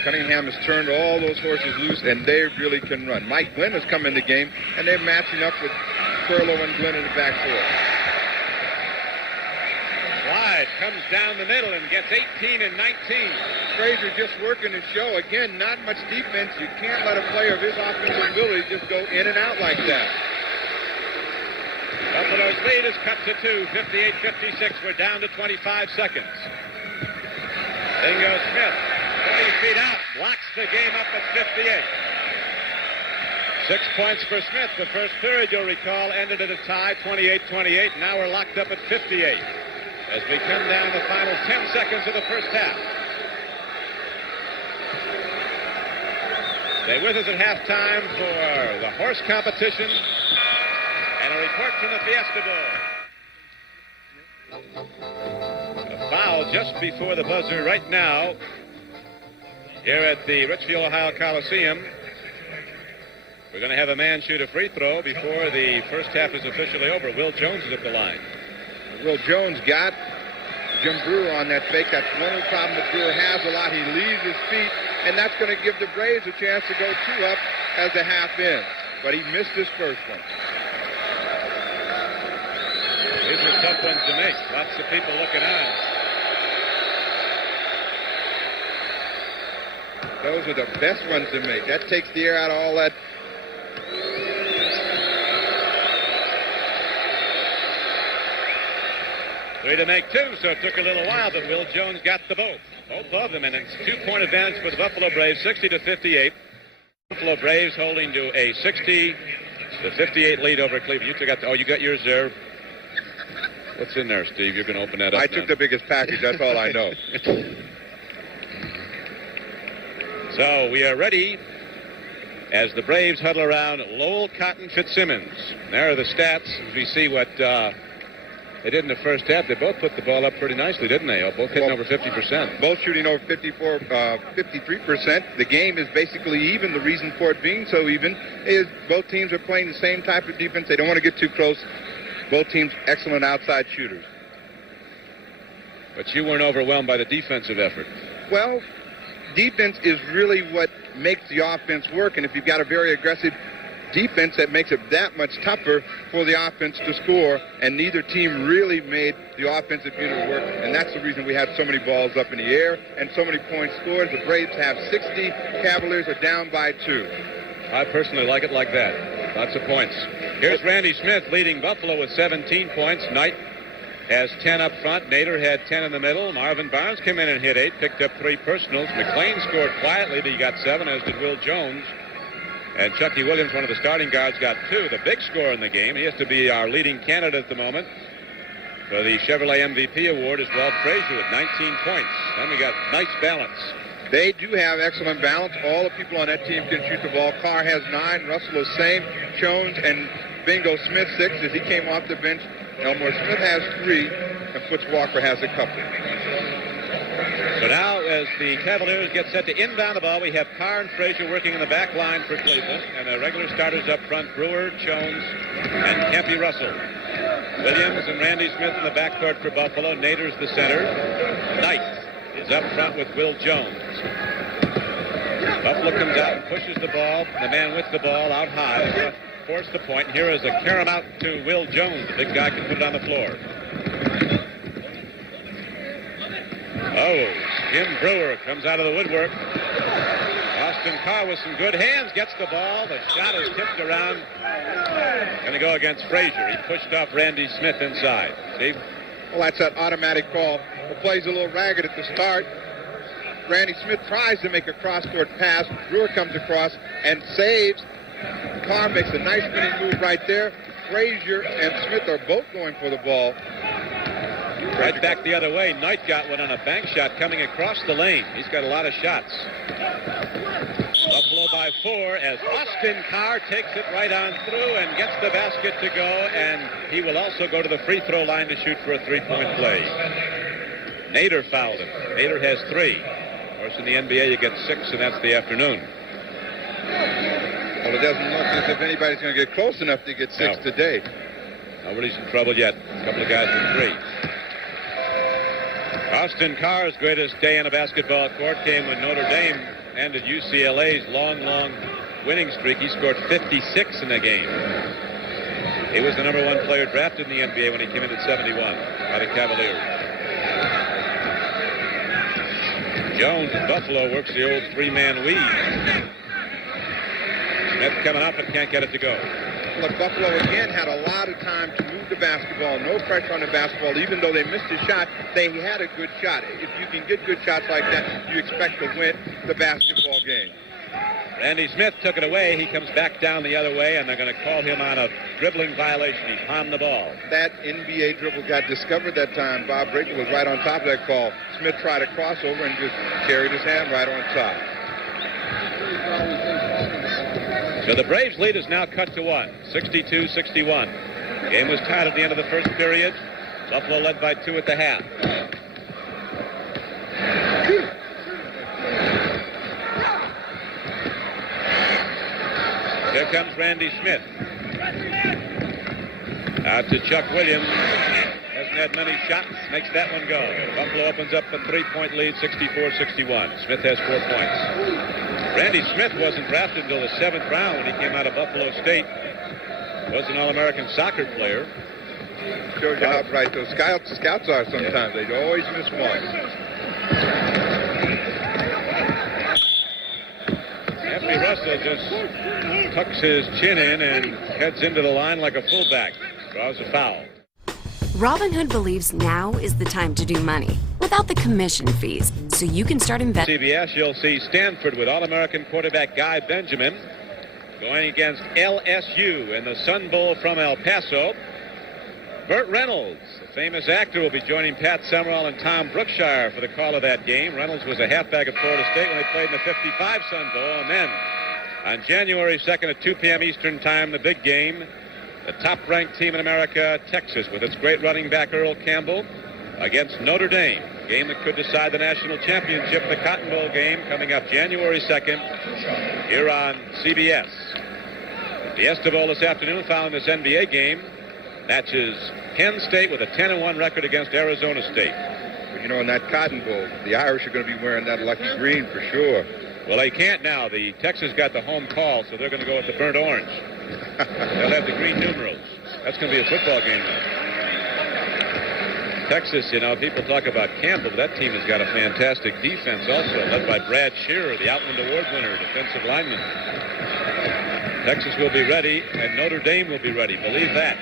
Cunningham has turned all those horses loose, and they really can run. Mike Glenn has come in the game, and they're matching up with Furlow and Glenn in the backcourt. Clyde comes down the middle and gets 18 and 19. Frazier just working his show. Again, not much defense. You can't let a player of his offensive ability just go in and out like that. Buffalo's lead is cut to 2, 58-56. We're down to 25 seconds. Bingo Smith, 20 feet out, blocks the game up at 58. 6 points for Smith. The first period, you'll recall, ended at a tie, 28-28. Now we're locked up at 58 as we come down the final 10 seconds of the first half. Stay with us at halftime for the horse competition and a report from the Fiesta Bowl. A foul just before the buzzer right now here at the Richfield, Ohio Coliseum. We're going to have a man shoot a free throw before the first half is officially over. Will Jones is at the line. Will Jones got Jim Brewer on that fake. That's one of the problems that Brewer has a lot. He leaves his feet, and that's going to give the Braves a chance to go 2 up as the half ends. But he missed his first one. These are tough ones to make. Lots of people looking on. Those are the best ones to make. That takes the air out of all that. 3 to make 2, so it took a little while, but Will Jones got the both of them, and it's 2-point advantage for the Buffalo Braves, 60-58. Buffalo Braves holding to a 60-58 lead over Cleveland. You took out, you got your reserve. What's in there, Steve? You're going to open that up. I took the biggest package. That's all I know. So we are ready as the Braves huddle around Lowell Cotton Fitzsimmons. There are the stats as we see what they did in the first half. They both put the ball up pretty nicely, didn't they? Both hitting over 50%. Both shooting over 53%. The game is basically even. The reason for it being so even is both teams are playing the same type of defense. They don't want to get too close. Both teams excellent outside shooters. But you weren't overwhelmed by the defensive effort. Well, defense is really what makes the offense work, and if you've got a very aggressive defense, that makes it that much tougher for the offense to score, and neither team really made the offensive unit work, and that's the reason we had so many balls up in the air and so many points scored. The Braves have 60. Cavaliers are down by 2. I personally like it like that. Lots of points. Here's Randy Smith leading Buffalo with 17 points. Knight has 10 up front. Nader had 10 in the middle. Marvin Barnes came in and hit 8, picked up 3 personals. McClain scored quietly, but he got 7, as did Will Jones. And Chucky Williams, one of the starting guards, got 2. The big scorer in the game, he has to be our leading candidate at the moment for the Chevrolet MVP award, is Walt Frazier with 19 points. Then we got nice balance. They do have excellent balance. All the people on that team can shoot the ball. Carr has 9, Russell the same, Jones and Bingo Smith 6 as he came off the bench. Elmore Smith has 3, and Foots Walker has a couple. So now, as the Cavaliers get set to inbound the ball, we have Carr and Frazier working in the back line for Cleveland, and the regular starters up front, Brewer, Jones, and Kempy Russell. Williams and Randy Smith in the backcourt for Buffalo. Nader's the center. Knight is up front with Will Jones. Buffalo comes out and pushes the ball. The man with the ball out high. Force the point. Here is a carom out to Will Jones. The big guy can put it on the floor. Oh, Jim Brewer comes out of the woodwork. Austin Carr with some good hands gets the ball. The shot is tipped around. Going to go against Frazier. He pushed off Randy Smith inside. Steve? Well, that's that automatic call. The play's a little ragged at the start. Randy Smith tries to make a cross-court pass. Brewer comes across and saves. Carr makes a nice spinning move right there. Frazier and Smith are both going for the ball. Right back the other way. Knight got one on a bank shot coming across the lane. He's got a lot of shots. Buffalo by 4 as Austin Carr takes it right on through and gets the basket to go, and he will also go to the free throw line to shoot for a 3-point play. Nader fouled him. Nader has 3. Of course, in the NBA, you get 6, and that's the afternoon. Well, it doesn't look as if anybody's going to get close enough to get 6 today. Nobody's in trouble yet. A couple of guys with 3. Austin Carr's greatest day on a basketball court came when Notre Dame ended UCLA's long winning streak. He scored 56 in the game. He was the number 1 player drafted in the NBA when he came in at 71 by the Cavaliers. Jones in Buffalo works the old 3-man weave. Smith coming up and can't get it to go. Look, Buffalo again had a lot of time to move the basketball. No pressure on the basketball. Even though they missed a shot, they had a good shot. If you can get good shots like that, you expect to win the basketball game. Randy Smith took it away. He comes back down the other way, and they're going to call him on a dribbling violation. He palmed the ball. That NBA dribble got discovered that time. Bob Brady was right on top of that call. Smith tried a crossover and just carried his hand right on top. So the Braves' lead is now cut to 1, 62-61. Game was tied at the end of the first period. Buffalo led by 2 at the half. Here comes Randy Smith. Out to Chuck Williams. Hasn't had many shots. Makes that one go. Buffalo opens up a 3-point lead, 64-61. Smith has 4 points. Randy Smith wasn't drafted until the 7th round when he came out of Buffalo State. Was an All-American soccer player. Shows you how bright those scouts are sometimes. They always miss one. Anthony Russell just tucks his chin in and heads into the line like a fullback. Draws a foul. Robinhood believes now is the time to do money without the commission fees, so you can start investing. CBS, you'll see Stanford with All-American quarterback Guy Benjamin going against LSU in the Sun Bowl from El Paso. Burt Reynolds, the famous actor, will be joining Pat Summerall and Tom Brookshire for the call of that game. Reynolds was a halfback at Florida State when they played in the 55 Sun Bowl. And then on January 2nd at 2 p.m. Eastern Time, the big game, the top-ranked team in America, Texas, with its great running back Earl Campbell, against Notre Dame. Game that could decide the national championship, the Cotton Bowl game, coming up January 2nd here on CBS. The Fiesta Bowl this afternoon following this NBA game matches Penn State with a 10-1 record against Arizona State. You know, in that Cotton Bowl, the Irish are going to be wearing that lucky green for sure. Well, they can't now. The Texas got the home call, so they're going to go with the burnt orange. They'll have the green numerals. That's going to be a football game now. Texas, you know, people talk about Campbell, but that team has got a fantastic defense also, led by Brad Shearer, the Outland Award winner, defensive lineman. Texas will be ready, and Notre Dame will be ready. Believe that.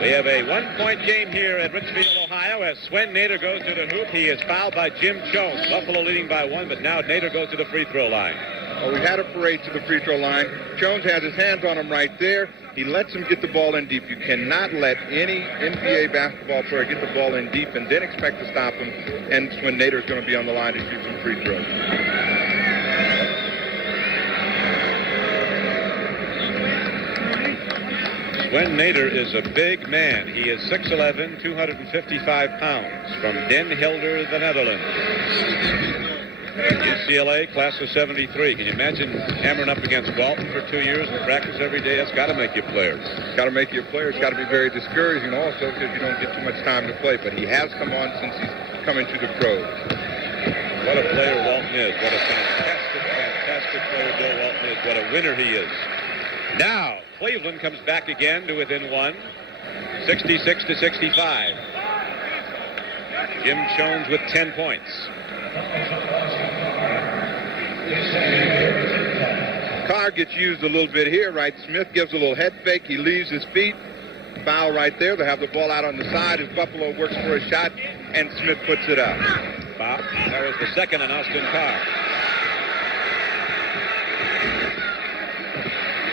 We have a one-point game here at Richfield, Ohio, as Swen Nader goes to the hoop. He is fouled by Jim Jones. Buffalo leading by 1, but now Nader goes to the free throw line. Well, we had a parade to the free throw line. Jones has his hands on him right there. He lets him get the ball in deep. You cannot let any NBA basketball player get the ball in deep and then expect to stop him. And Swen Nader is going to be on the line to shoot some free throws. Swen Nader is a big man. He is 6'11", 255 pounds, from Den Helder, the Netherlands. UCLA, class of 73. Can you imagine hammering up against Walton for 2 years and practice every day? That's got to make you a player. It's got to make you a player. It's got to be very discouraging also because you don't get too much time to play. But he has come on since he's come into the pros. What a player Walton is. What a fantastic player Bill Walton is. What a winner he is. Now, Cleveland comes back again to within 1, 66-65. Jim Jones with 10 points. Carr gets used a little bit here, right? Smith gives a little head fake. He leaves his feet. Foul right there. They have the ball out on the side as Buffalo works for a shot, and Smith puts it up. Bob, that was the second on Austin Carr.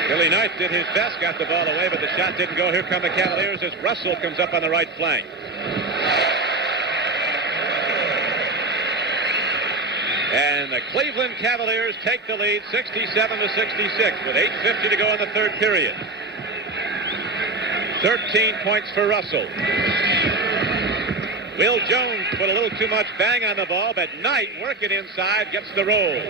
Billy Knight did his best, got the ball away, but the shot didn't go. Here come the Cavaliers as Russell comes up on the right flank. And the Cleveland Cavaliers take the lead 67-66 with 8:50 to go in the third period. 13 points for Russell. Will Jones put a little too much bang on the ball, but Knight working inside gets the roll.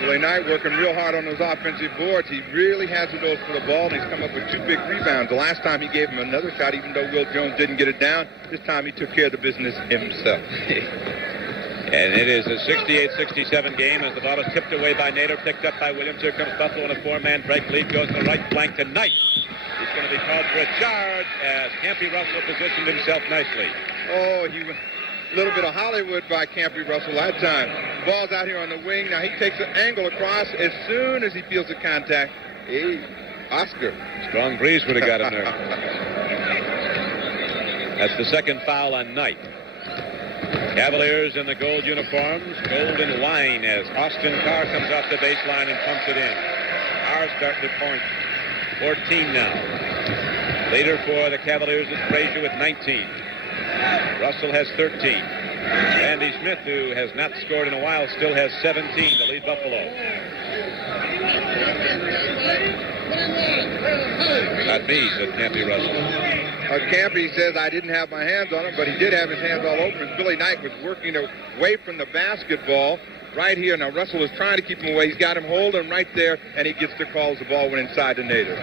Billy Knight working real hard on those offensive boards. He really has a nose for the ball, and he's come up with 2 big rebounds. The last time he gave him another shot, even though Will Jones didn't get it down, this time he took care of the business himself. And it is a 68-67 game as the ball is tipped away by Nader, picked up by Williams. Here comes Buffalo in a 4-man break lead, goes to the right flank to Knight. He's going to be called for a charge as Campy Russell positioned himself nicely. Oh, he went a little bit of Hollywood by Campy Russell that time. Ball's out here on the wing. Now he takes an angle across as soon as he feels the contact. Hey, Oscar. Strong breeze would have got him there. That's the second foul on Knight. Cavaliers in the gold uniforms, gold and wine, as Austin Carr comes off the baseline and pumps it in. Carr starting to point. 14 now. Later for the Cavaliers is Frazier with 19. Russell has 13. Randy Smith, who has not scored in a while, still has 17 to lead Buffalo. Not me, said Campy Russell. Campy says, I didn't have my hands on him, but he did have his hands all over. As Billy Knight was working away from the basketball, right here. Now, Russell is trying to keep him away. He's got him holding right there, and he gets the call as the ball went inside the native.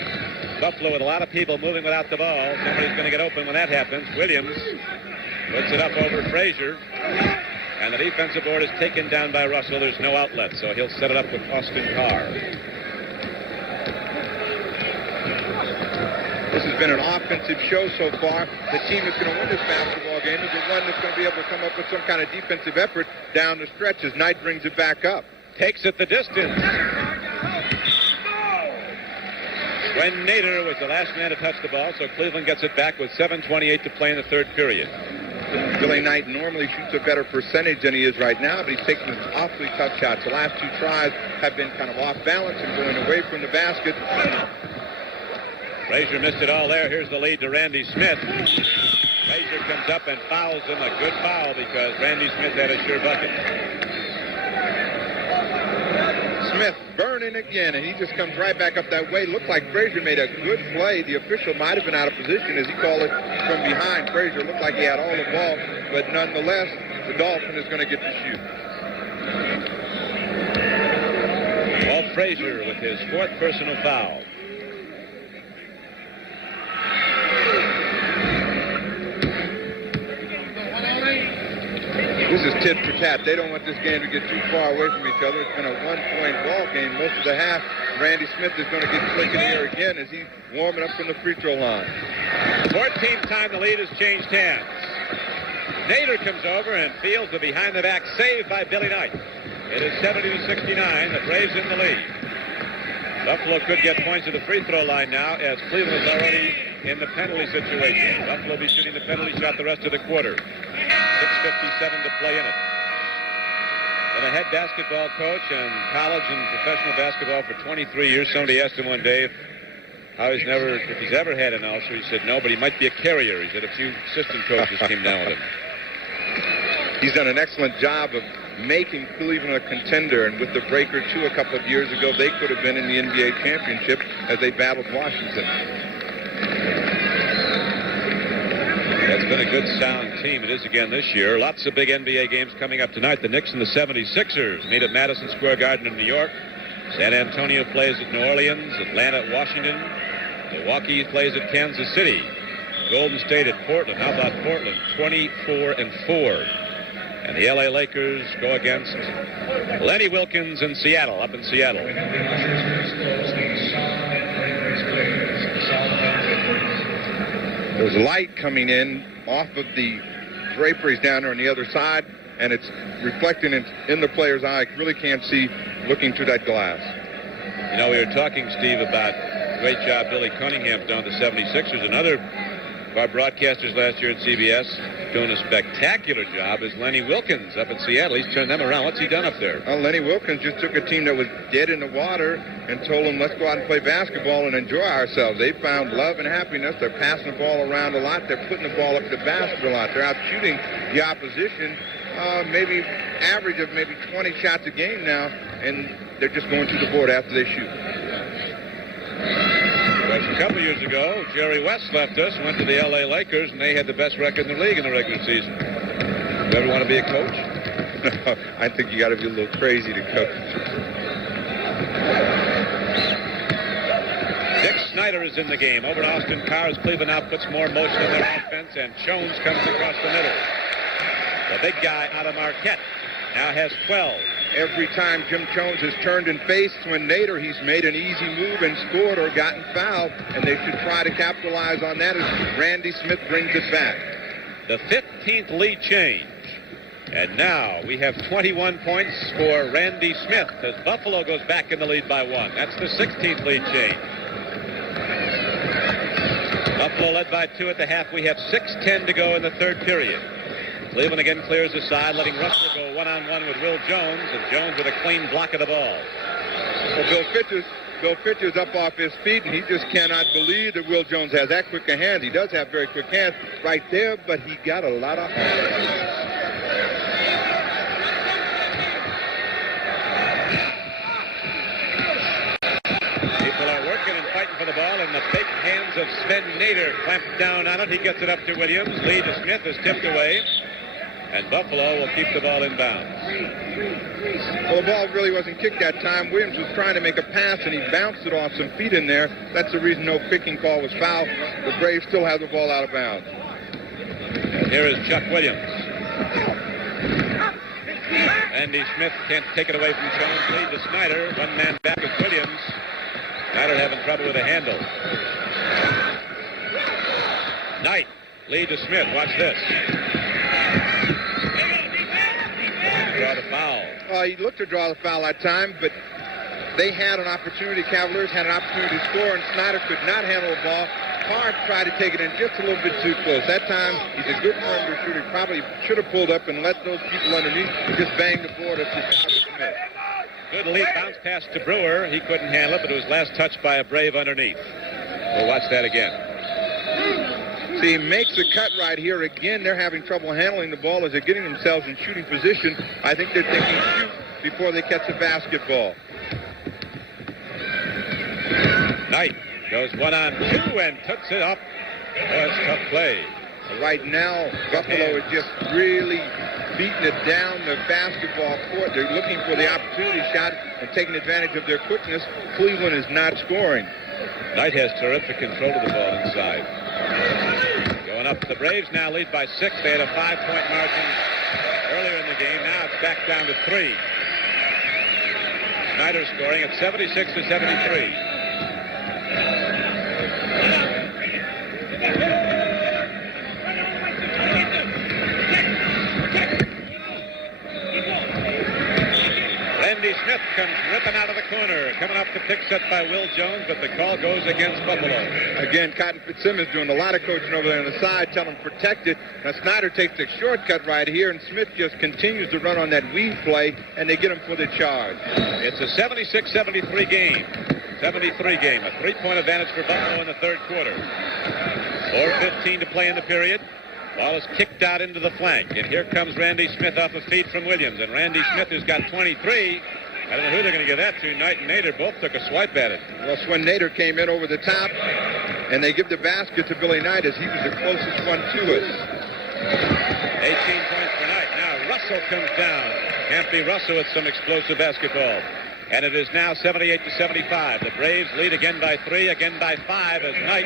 Buffalo with a lot of people moving without the ball. Somebody's going to get open when that happens. Williams puts it up over Frazier. And the defensive board is taken down by Russell. There's no outlet, so he'll set it up with Austin Carr. This has been an offensive show so far. The team that's going to win this basketball game is the one that's going to be able to come up with some kind of defensive effort down the stretch as Knight brings it back up. Takes it the distance. When Nader was the last man to touch the ball, so Cleveland gets it back with 7:28 to play in the third period. Billy Knight normally shoots a better percentage than he is right now, but he's taking some awfully tough shots. The last two tries have been kind of off balance and going away from the basket. Frazier missed it all there. Here's the lead to Randy Smith. Frazier comes up and fouls him. A good foul because Randy Smith had a sure bucket. Smith burning again, and he just comes right back up that way. Looks like Frazier made a good play. The official might have been out of position as he called it from behind. Frazier looked like he had all the ball, but nonetheless, the Dolphin is going to get to shoot. Walt Frazier with his fourth personal foul. This is tit for tat. They don't want this game to get too far away from each other. It's been a one-point ball game most of the half. Randy Smith is going to get clicking here again as he's warming up from the free throw line. 14th time the lead has changed hands. Nader comes over and fields the behind-the-back save by Billy Knight. It is 70-69. The Braves in the lead. Buffalo could get points at the free throw line now as Cleveland is already in the penalty situation. Buffalo will be shooting the penalty shot the rest of the quarter. 6:57 to play in it. And a head basketball coach and college and professional basketball for 23 years. Somebody asked him one day if he's ever had an ulcer. He said no, but he might be a carrier. He said a few assistant coaches came down with him. He's done an excellent job of making Cleveland a contender, and with the Breaker 2 a couple of years ago, they could have been in the NBA championship as they battled Washington. That's been a good, sound team. It is again this year. Lots of big NBA games coming up tonight. The Knicks and the 76ers meet at Madison Square Garden in New York. San Antonio plays at New Orleans. Atlanta at Washington. Milwaukee plays at Kansas City. Golden State at Portland. How about Portland? 24-4. And the LA Lakers go against Lenny Wilkins in Seattle, up in Seattle. There's light coming in off of the draperies down there on the other side, and it's reflecting in the player's eye. You really can't see looking through that glass. You know, we were talking, Steve, about great job Billy Cunningham's done to the 76ers. Another of our broadcasters last year at CBS doing a spectacular job is Lenny Wilkins up in Seattle. He's turned them around. What's he done up there? Well, Lenny Wilkins just took a team that was dead in the water and told them, let's go out and play basketball and enjoy ourselves. They found love and happiness. They're passing the ball around a lot. They're putting the ball up the basket a lot. They're out shooting the opposition, maybe average of maybe 20 shots a game now, and they're just going to the board after they shoot. A couple years ago, Jerry West left us and went to the LA Lakers, and they had the best record in the league in the regular season. You ever want to be a coach? No, I think you got to be a little crazy to coach. Dick Snyder is in the game. Over to Austin Carr as Cleveland now puts more motion in their offense, and Jones comes across the middle. The big guy out of Marquette now has 12. Every time Jim Jones has turned and faced Twin Nader, he's made an easy move and scored or gotten fouled, and they should try to capitalize on that as Randy Smith brings it back. The 15th lead change. And now we have 21 points for Randy Smith as Buffalo goes back in the lead by 1. That's the 16th lead change. Buffalo led by 2 at the half. We have 6:10 to go in the third period. Cleveland again clears the side, letting Russell go one-on-one with Will Jones, and Jones with a clean block of the ball. Well, Bill Fitcher's up off his feet, and he just cannot believe that Will Jones has that quick a hand. He does have very quick hands right there, but he got a lot of People are working and fighting for the ball, and the big hands of Sven Nader clamp down on it. He gets it up to Williams. Lead to Smith is tipped away. And Buffalo will keep the ball in bounds. Well, the ball really wasn't kicked that time. Williams was trying to make a pass, and he bounced it off some feet in there. That's the reason no kicking call was foul. The Braves still have the ball out of bounds. And here is Chuck Williams. Andy Smith can't take it away from Jones. Lead to Snyder. One man back with Williams. Snyder having trouble with the handle. Knight. Lead to Smith. Watch this. Draw the foul. He looked to draw the foul that time, but they had an opportunity. Cavaliers had an opportunity to score, and Snyder could not handle the ball. Hart tried to take it in just a little bit too close. That time, he's a good perimeter shooter. He probably should have pulled up and let those people underneath just bang the board if the shot was missed. Good lead bounce pass to Brewer. He couldn't handle it, but it was last touched by a Brave underneath. We'll watch that again. See, he makes the cut right here. Again, they're having trouble handling the ball as they're getting themselves in shooting position. I think they're thinking shoot before they catch the basketball. Knight goes 1-on-2 and tucks it up. Oh, that's tough play. Right now, Buffalo is just really beating it down the basketball court. They're looking for the opportunity shot and taking advantage of their quickness. Cleveland is not scoring. Knight has terrific control of the ball inside. Going up, the Braves now lead by 6. They had a 5-point margin earlier in the game. Now it's back down to 3. Snyder scoring at 76-73. Randy Smith comes ripping out of the corner, coming up the pick set by Will Jones, but the call goes against Buffalo. Again, Cotton Fitzsimmons doing a lot of coaching over there on the side, telling him protect it. Now Snyder takes a shortcut right here, and Smith just continues to run on that weave play, and they get him for the charge. It's a 76-73 game. 73 game, a 3-point advantage for Buffalo in the third quarter. 4:15 to play in the period. Ball is kicked out into the flank, and here comes Randy Smith off a feed from Williams, and Randy Smith has got 23. I don't know who they're going to give that to. Knight and Nader both took a swipe at it. Well, Swen Nader came in over the top, and they give the basket to Billy Knight as he was the closest one to it. 18 points for Knight. Now Russell comes down. Can't be Russell with some explosive basketball. And it is now 78-75. The Braves lead again by 3, again by 5 as Knight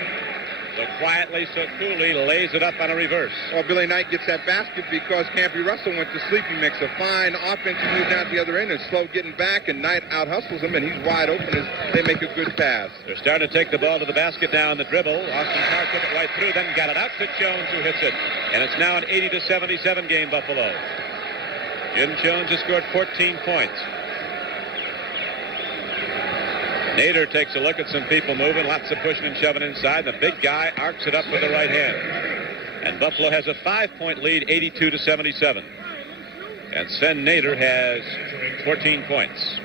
so quietly, so coolly lays it up on a reverse. Well, Billy Knight gets that basket because Campy Russell went to sleep. He makes a fine offensive move down the other end and slow getting back, and Knight out-hustles him, and he's wide open as they make a good pass. They're starting to take the ball to the basket now on the dribble. Austin Carr took it right through, then got it out to Jones, who hits it. And it's now an 80-77 game, Buffalo. Jim Jones has scored 14 points. Nader takes a look at some people moving, lots of pushing and shoving inside. The big guy arcs it up with the right hand. And Buffalo has a 5-point lead, 82-77. And Sven Nader has 14 points.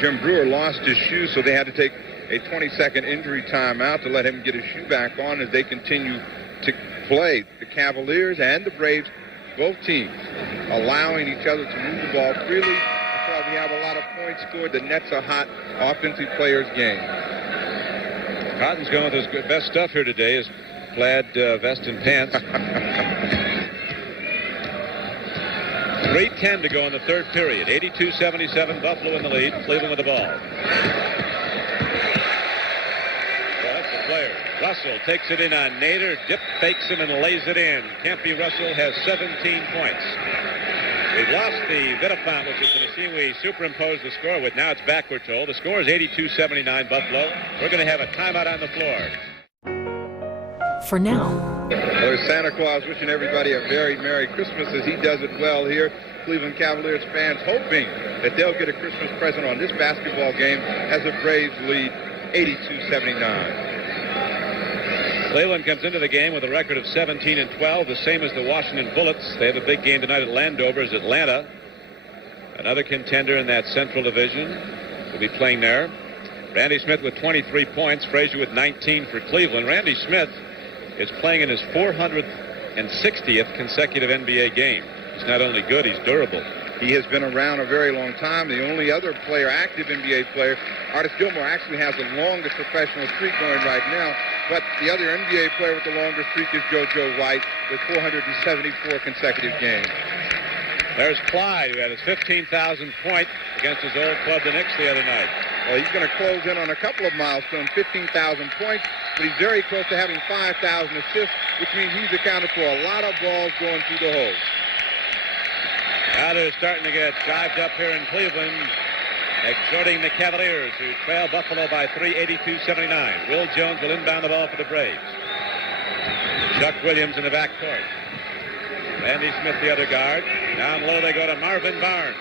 Jim Brewer lost his shoe, so they had to take a 20-second injury timeout to let him get his shoe back on as they continue to play. The Cavaliers and the Braves, both teams, allowing each other to move the ball freely. We have a lot of points scored. The Nets are hot. Offensive players game. Cotton's going with his best stuff here today, his plaid vest and pants. 3:10 to go in the third period. 82-77, Buffalo in the lead. Cleveland with the ball. Well, that's the player. Russell takes it in on Nader, dip fakes him and lays it in. Campy Russell has 17 points. We've lost the Vitafont, which is the machine we superimposed the score with. Now it's back, we're told. The score is 82-79 Buffalo. We're going to have a timeout on the floor. For now. Well, there's Santa Claus wishing everybody a very Merry Christmas as he does it well here. Cleveland Cavaliers fans hoping that they'll get a Christmas present on this basketball game as the Braves lead 82-79. Cleveland comes into the game with a record of 17-12, the same as the Washington Bullets. They have a big game tonight at Landover as Atlanta, another contender in that Central Division, will be playing there. Randy Smith with 23 points, Frazier with 19 for Cleveland. Randy Smith is playing in his 460th consecutive NBA game. He's not only good, he's durable. He has been around a very long time. The only other player, active NBA player, Artis Gilmore, actually has the longest professional streak going right now. But the other NBA player with the longest streak is JoJo White with 474 consecutive games. There's Clyde, who had his 15,000th point against his old club, the Knicks, the other night. Well, he's going to close in on a couple of milestones, 15,000 points, but he's very close to having 5,000 assists, which means he's accounted for a lot of balls going through the hole. Now they're starting to get jived up here in Cleveland, exhorting the Cavaliers, who trail Buffalo by 3, 82-79. Will Jones will inbound the ball for the Braves. Chuck Williams in the backcourt. Randy Smith, the other guard. Down low they go to Marvin Barnes.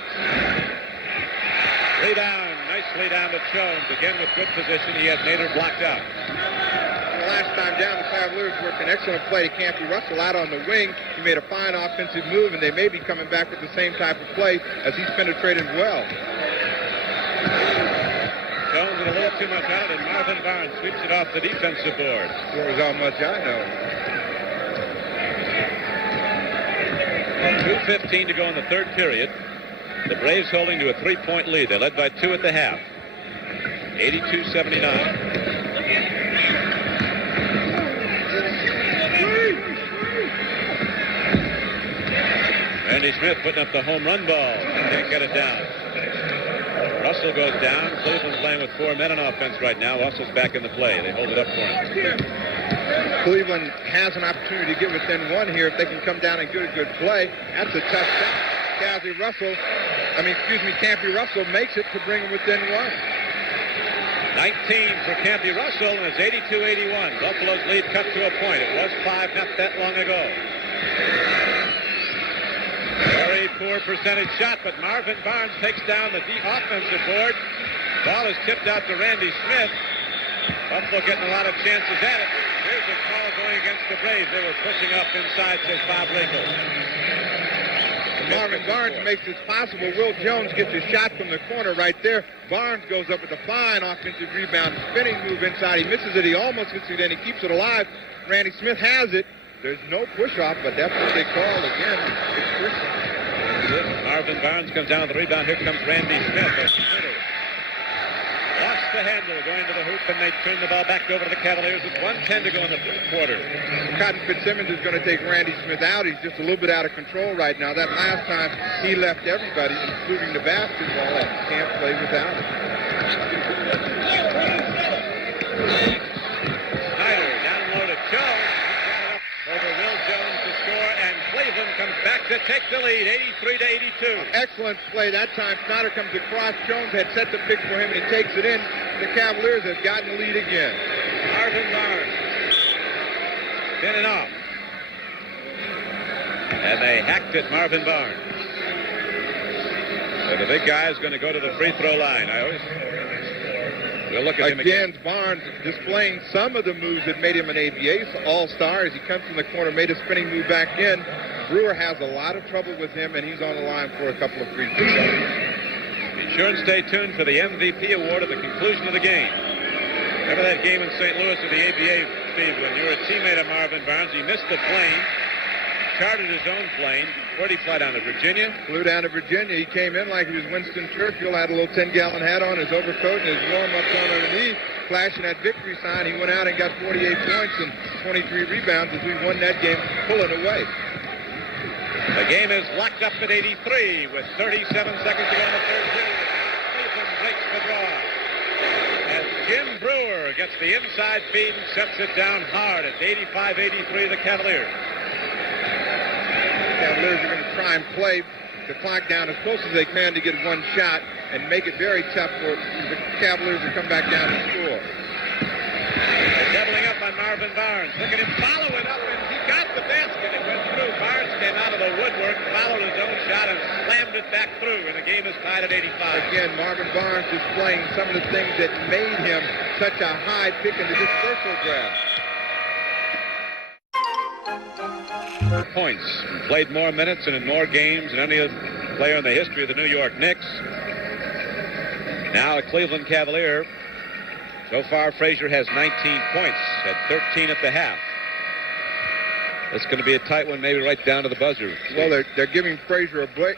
Rebound, nicely down to Jones. Again with good position. He has Nader blocked out. The last time down, the Cavaliers worked an excellent play to Campy Russell out on the wing. He made a fine offensive move, and they may be coming back with the same type of play as he's penetrated well. Jones with a little too much on it, and Marvin Barnes sweeps it off the defensive board. Sure as how much I know. 2:15 to go in the third period. The Braves holding to a 3-point lead. They led by 2 at the half. 82-79. Randy Smith putting up the home run ball. Can't get it down. Russell goes down. Cleveland's playing with 4 men on offense right now. Russell's back in the play. They hold it up for him. Cleveland has an opportunity to get within 1 here if they can come down and get a good play. That's a tough shot. Campy Russell makes it to bring him within 1. 19 for Campy Russell, and it's 82-81. Buffalo's lead cut to a point. It was 5 not that long ago. Very poor percentage shot, but Marvin Barnes takes down the offensive board. Ball is tipped out to Randy Smith. Buffalo getting a lot of chances at it. Here's a call going against the Braves. They were pushing up inside, says Bob Lakel. Marvin Barnes makes this possible. Will Jones gets a shot from the corner right there. Barnes goes up with a fine offensive rebound, spinning move inside. He misses it. He almost gets it in. He keeps it alive. Randy Smith has it. There's no push-off, but that's what they call again. It's push. Marvin Barnes comes down with the rebound. Here comes Randy Smith. Lost the handle going to the hoop, and they turn the ball back over to the Cavaliers with 1:10 to go in the third quarter. Cotton Fitzsimmons is going to take Randy Smith out. He's just a little bit out of control right now. That last time, he left everybody, including the basketball, and can't play without it. Snyder down low to Jones. Over Will Jones to score, and Cleveland comes back to take the lead, 83-82. Excellent play that time. Snyder comes across. Jones had set the pick for him, and he takes it in. The Cavaliers have gotten the lead again. Marvin Barnes spinning off. And they hacked at Marvin Barnes. So the big guy is going to go to the free throw line. We'll look at him again. Barnes displaying some of the moves that made him an ABA All-Star as he comes from the corner, made a spinning move back in. Brewer has a lot of trouble with him, and he's on the line for a couple of free throws. Be sure and stay tuned for the MVP award at the conclusion of the game. Remember that game in St. Louis with the ABA, Steve, when you were a teammate of Marvin Barnes? He missed the plane, chartered his own plane. Where'd he fly down to, Virginia? Flew down to Virginia. He came in like he was Winston Churchill, had a little 10-gallon hat on, his overcoat, and his warm-ups on underneath, flashing that victory sign. He went out and got 48 points and 23 rebounds as we won that game, pulling away. The game is locked up at 83 with 37 seconds to go in the third period. Cleveland breaks the draw as Jim Brewer gets the inside feed and sets it down hard. It's 85-83 the Cavaliers. Cavaliers are going to try and play the clock down as close as they can to get one shot and make it very tough for the Cavaliers to come back down and score. They're doubling up on Marvin Barnes. Look at him follow it up, and he got the basket. It went through. Barnes came out of the woodwork, followed his own shot, and slammed it back through, and the game is tied at 85. Again, Marvin Barnes is playing some of the things that made him such a high pick in the dispersal draft. Points. Played more minutes and in more games than any other player in the history of the New York Knicks. Now a Cleveland Cavalier. So far, Frazier has 19 points, had 13 at the half. It's going to be a tight one, maybe right down to the buzzer. Well, they're giving Frazier a break,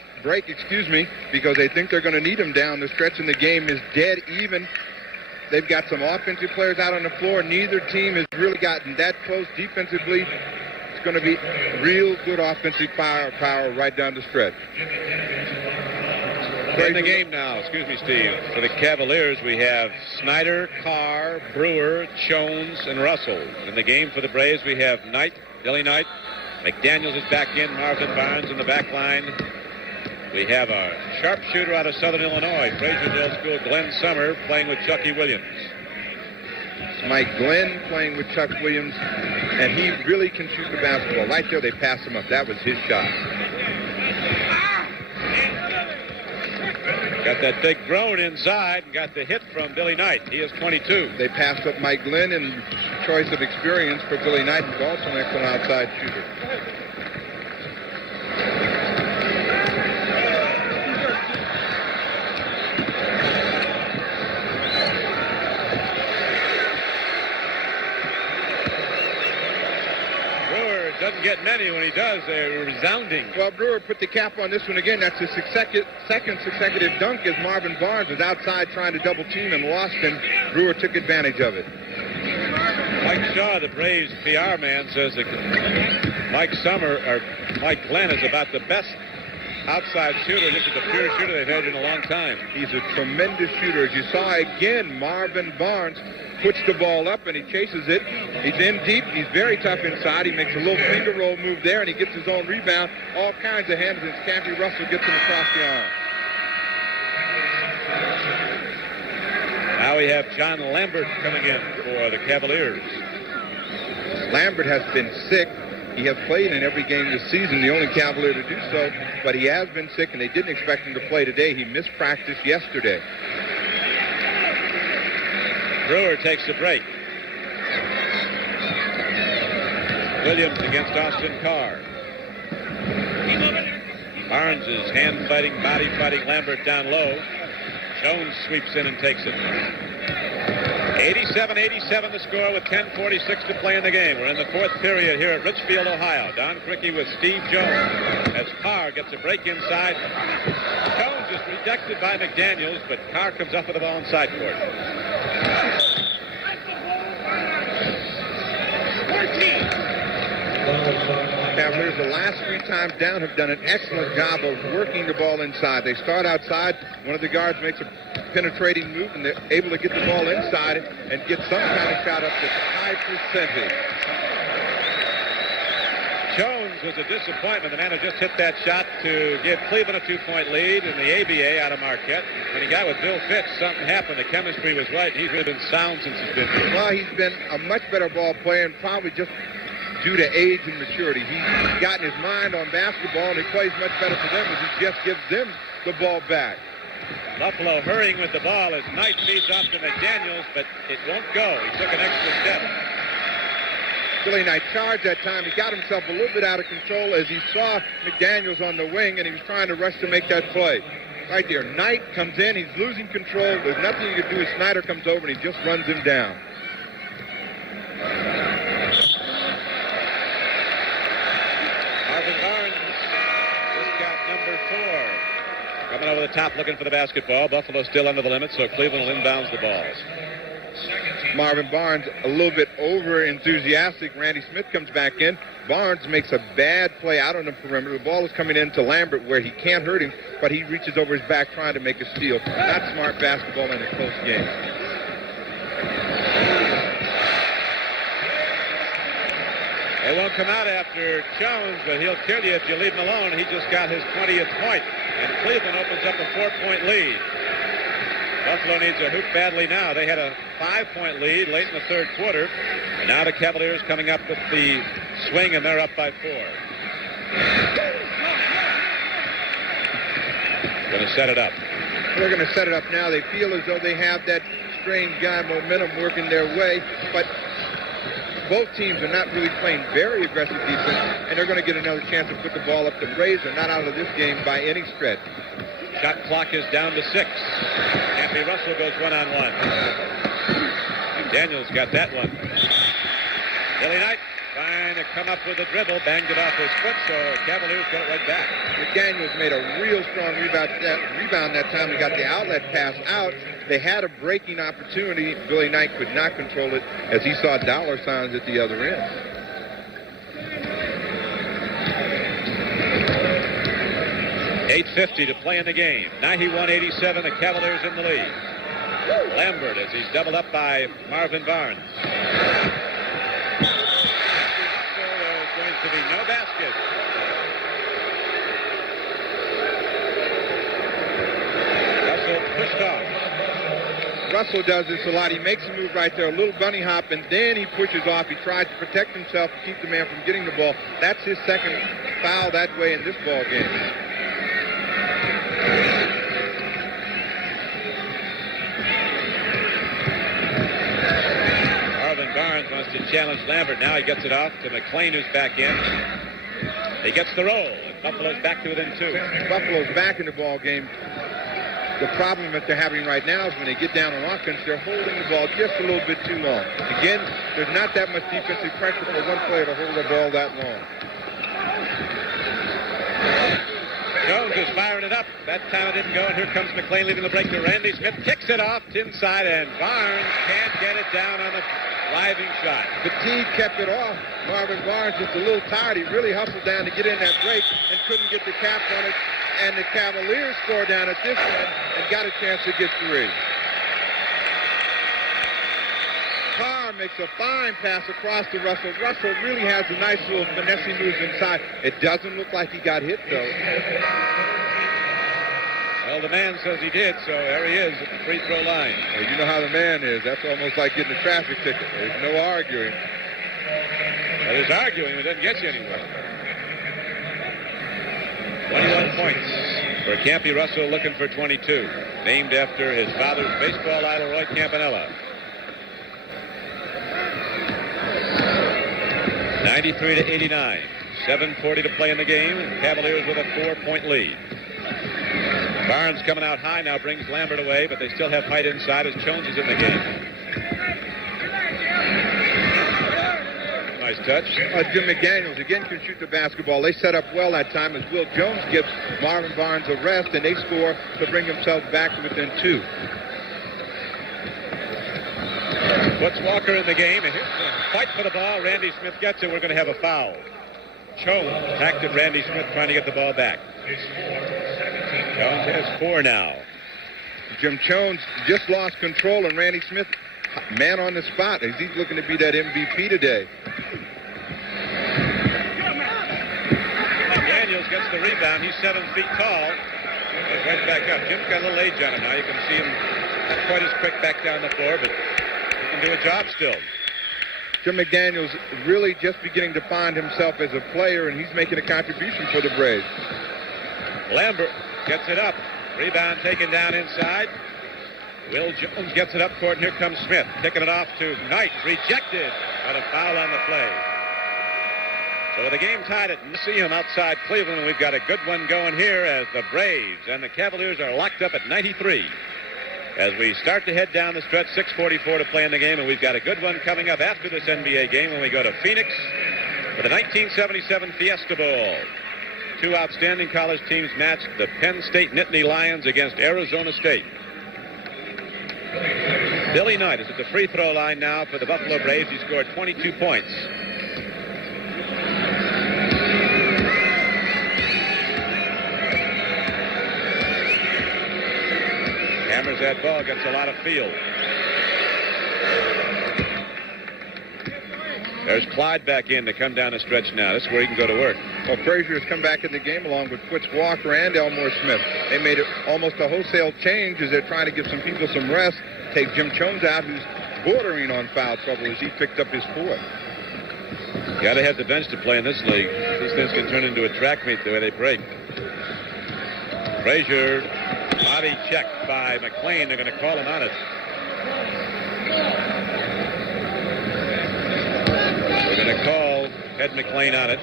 because they think they're going to need him down the stretch, and the game is dead even. They've got some offensive players out on the floor. Neither team has really gotten that close defensively. going to be real good offensive firepower right down the stretch. In the game now, excuse me, Steve. For the Cavaliers, we have Snyder, Carr, Brewer, Jones, and Russell. In the game for the Braves, we have Knight, Billy Knight. McDaniels is back in, Marvin Barnes in the back line. We have a sharpshooter out of Southern Illinois, Fraserville School, Glenn Summer, playing with Chucky Williams. It's Mike Glenn playing with Chuck Williams, and he really can shoot the basketball. Right there, they passed him up. That was his shot. Got that big drone inside and got the hit from Billy Knight. He is 22. They passed up Mike Glenn in choice of experience for Billy Knight, who's also an excellent outside shooter. Doesn't get many. When he does, they're resounding. Well, Brewer put the cap on this one again. That's his second consecutive dunk as Marvin Barnes was outside trying to double team and lost him. Brewer took advantage of it. Mike Shaw, the Braves PR man, says that Mike Glenn is about the best outside shooter. This is the pure shooter they've had in a long time. He's a tremendous shooter. As you saw again, Marvin Barnes puts the ball up and he chases it. He's in deep. He's very tough inside. He makes a little finger roll move there and he gets his own rebound. All kinds of hands, and Cappy Russell gets him across the arm. Now we have John Lambert coming in for the Cavaliers. Lambert has been sick. He has played in every game this season, the only Cavalier to do so, but he has been sick and they didn't expect him to play today. He missed practice yesterday. Brewer takes the break. Williams against Austin Carr. Barnes is hand-fighting, body-fighting Lambert down low. Jones sweeps in and takes it. 87-87 the score with 10:46 to play in the game. We're in the fourth period here at Richfield, Ohio. Don Criqui with Steve Jones as Carr gets a break inside. Jones is rejected by McDaniels, but Carr comes up with the ball inside court. Cavaliers, the last three times down, have done an excellent job of working the ball inside. They start outside. One of the guards makes a penetrating move, and they're able to get the ball inside and get some kind of shot up to high percentage. Jones was a disappointment. The man who just hit that shot to give Cleveland a 2-point lead in the ABA out of Marquette. When he got with Bill Fitch, something happened. The chemistry was right, and he's really been sound since he's been here. Well, he's been a much better ball player, and probably just due to age and maturity. He's gotten his mind on basketball, and he plays much better for them as he just gives them the ball back. Buffalo hurrying with the ball as Knight feeds off to McDaniels, but it won't go. He took an extra step. Billy Knight charged that time. He got himself a little bit out of control as he saw McDaniels on the wing, and he was trying to rush to make that play. Right there, Knight comes in. He's losing control. There's nothing you can do as Snyder comes over, and he just runs him down. Marvin Barnes just got number 4. Coming over the top looking for the basketball. Buffalo still under the limit, so Cleveland will inbounds the balls. Marvin Barnes a little bit over-enthusiastic. Randy Smith comes back in. Barnes makes a bad play out on the perimeter. The ball is coming into Lambert where he can't hurt him, but he reaches over his back trying to make a steal. Not smart basketball in a close game. They won't come out after Jones, but he'll kill you if you leave him alone. He just got his 20th point, and Cleveland opens up a 4-point lead. Buffalo needs a hoop badly now. They had a 5-point lead late in the third quarter, and now the Cavaliers coming up with the swing, and they're up by 4. Going to set it up. They're going to set it up now. They feel as though they have that strange guy momentum working their way, but both teams are not really playing very aggressive defense, and they're going to get another chance to put the ball up. The Braves are not out of this game by any stretch. Shot clock is down to 6. Cappy Russell goes one-on-one. McDaniels got that one. Billy Knight trying to come up with a dribble, banged it off his foot, so Cavaliers got it right back. McDaniels made a real strong rebound that time. He got the outlet pass out. They had a breaking opportunity. Billy Knight could not control it as he saw dollar signs at the other end. 8:50 to play in the game. 91-87, the Cavaliers in the lead. Lambert as he's doubled up by Marvin Barnes. There's going to be no basket. Russell pushed off. Russell does this a lot. He makes a move right there, a little bunny hop, and then he pushes off. He tries to protect himself to keep the man from getting the ball. That's his second foul that way in this ball game. Marvin Barnes wants to challenge Lambert. Now he gets it off to McClain, who's back in. He gets the roll, and Buffalo's back to within 2. Buffalo's back in the ball game. The problem that they're having right now is when they get down on offense, they're holding the ball just a little bit too long. Again, there's not that much defensive pressure for one player to hold the ball that long. Jones is firing it up. That time it didn't go, and here comes McClain leaving the break to Randy Smith. Kicks it off inside, and Barnes can't get it down on the driving shot. Fatigue kept it off. Marvin Barnes just a little tired. He really hustled down to get in that break and couldn't get the cap on it. And the Cavaliers scored down at this one and got a chance to get 3. Carr makes a fine pass across to Russell. Russell really has a nice little finesse moves inside. It doesn't look like he got hit, though. Well, the man says he did, so there he is at the free throw line. Well, you know how the man is. That's almost like getting a traffic ticket. There's no arguing. Well, there's arguing, but it doesn't get you anywhere. 21 points for Campy Russell, looking for 22. Named after his father's baseball idol, Roy Campanella. 93-89. 7:40 to play in the game. Cavaliers with a 4-point lead. Barnes coming out high now brings Lambert away, but they still have height inside as Jones is in the game. Nice touch. Jim McDaniels again can shoot the basketball. They set up well that time as Will Jones gives Marvin Barnes a rest, and they score to bring themselves back to within 2. Puts Walker in the game, and here's the fight for the ball. Randy Smith gets it. We're going to have a foul. Jones attacked at Randy Smith trying to get the ball back. Jones has 4 now. Jim Jones just lost control, and Randy Smith, man on the spot, as he's looking to be that MVP today. Daniels gets the rebound. He's 7 feet tall. Goes right back up. Jim's got a little age on him now. You can see him not quite as quick back down the floor, but he can do a job still. Jim McDaniels really just beginning to find himself as a player, and he's making a contribution for the Braves. Lambert gets it up. Rebound taken down inside. Will Jones gets it up court, and here comes Smith. Kicking it off to Knight. Rejected. Got a foul on the play. So the game tied at Coliseum outside Cleveland, and we've got a good one going here as the Braves and the Cavaliers are locked up at 93. As we start to head down the stretch, 6:44 to play in the game, and we've got a good one coming up after this NBA game when we go to Phoenix for the 1977 Fiesta Bowl. 2 outstanding college teams matched, the Penn State Nittany Lions against Arizona State. Billy Knight is at the free throw line now for the Buffalo Braves. He scored 22 points. Hammers that ball, gets a lot of field. There's Clyde back in to come down the stretch now. This is where he can go to work. Well, Frazier has come back in the game along with Fitz Walker and Elmore Smith. They made it almost a wholesale change as they're trying to give some people some rest. Take Jim Jones out, who's bordering on foul trouble as he picked up his 4th. Got to have the bench to play in this league. These things can turn into a track meet the way they break. Frazier, body checked by McClain. They're going to call him on it. We're going to call Ted McClain on it.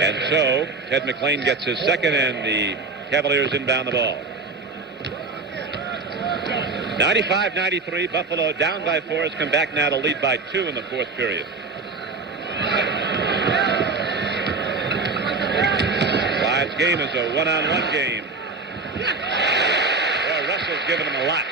And so, Ted McClain gets his second, and the Cavaliers inbound the ball. 95-93, Buffalo down by 4, has come back now to lead by 2 in the 4th period. Clyde's game is a one-on-one game. Well, Russell's given him a lot.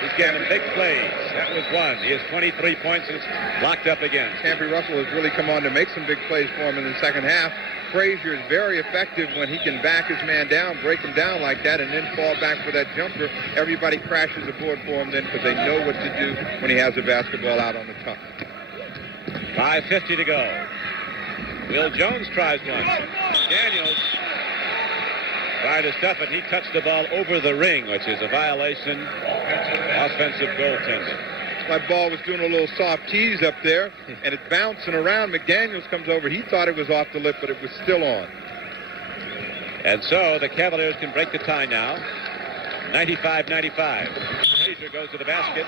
He's getting big plays. That was one. He has 23 points and it's locked up again. Campy Russell has really come on to make some big plays for him in the second half. Frazier is very effective when he can back his man down, break him down like that, and then fall back for that jumper. Everybody crashes the board for him then because they know what to do when he has the basketball out on the top. 5:50 to go. Will Jones tries one. Daniels tried to stuff it. He touched the ball over the ring, which is a violation. Offensive goaltending. My ball was doing a little soft tease up there, and it's bouncing around. McDaniels comes over. He thought it was off the lip, but it was still on. And so the Cavaliers can break the tie now. 95-95. Frazier goes to the basket.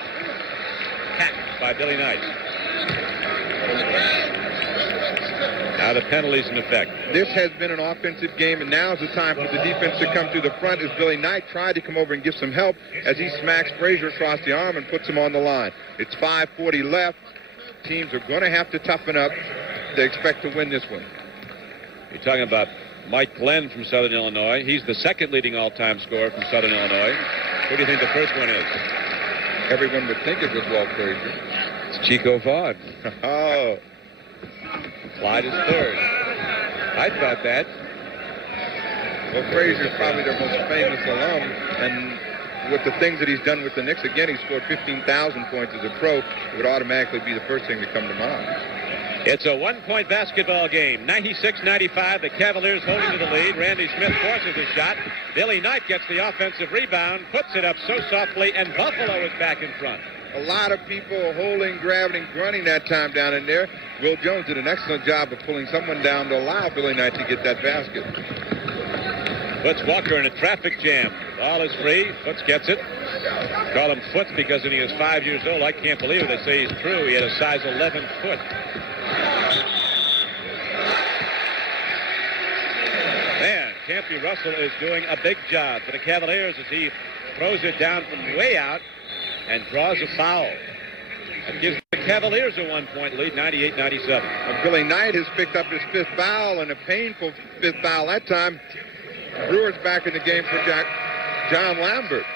Hacked by Billy Knight. Now the penalties in effect. This has been an offensive game, and now's the time for the defense to come through the front as Billy Knight tried to come over and give some help as he smacks Frazier across the arm and puts him on the line. It's 5:40 left. Teams are going to have to toughen up. They expect to win this one. You're talking about Mike Glenn from Southern Illinois. He's the second leading all-time scorer from Southern Illinois. Who do you think the first one is? Everyone would think it was Walt Frazier. It's Chico Vaughn. Oh. Clyde is third. I thought that. Well, Frazier's probably their most famous alum, and with the things that he's done with the Knicks, again, he scored 15,000 points as a pro. It would automatically be the first thing to come to mind. It's a one-point basketball game. 96-95. The Cavaliers holding to the lead. Randy Smith forces a shot. Billy Knight gets the offensive rebound, puts it up so softly, and Buffalo is back in front. A lot of people holding, grabbing, and grunting that time down in there. Will Jones did an excellent job of pulling someone down to allow Billy Knight to get that basket. Foots Walker in a traffic jam. Ball is free. Foots gets it. Call him Foots because when he was 5 years old, I can't believe it. They say he's true. He had a size 11 foot. Man, Campy Russell is doing a big job for the Cavaliers as he throws it down from way out and draws a foul. That gives the Cavaliers a one-point lead, 98-97. Billy Knight has picked up his fifth foul, and a painful fifth foul that time. Brewer's back in the game for John Lambert.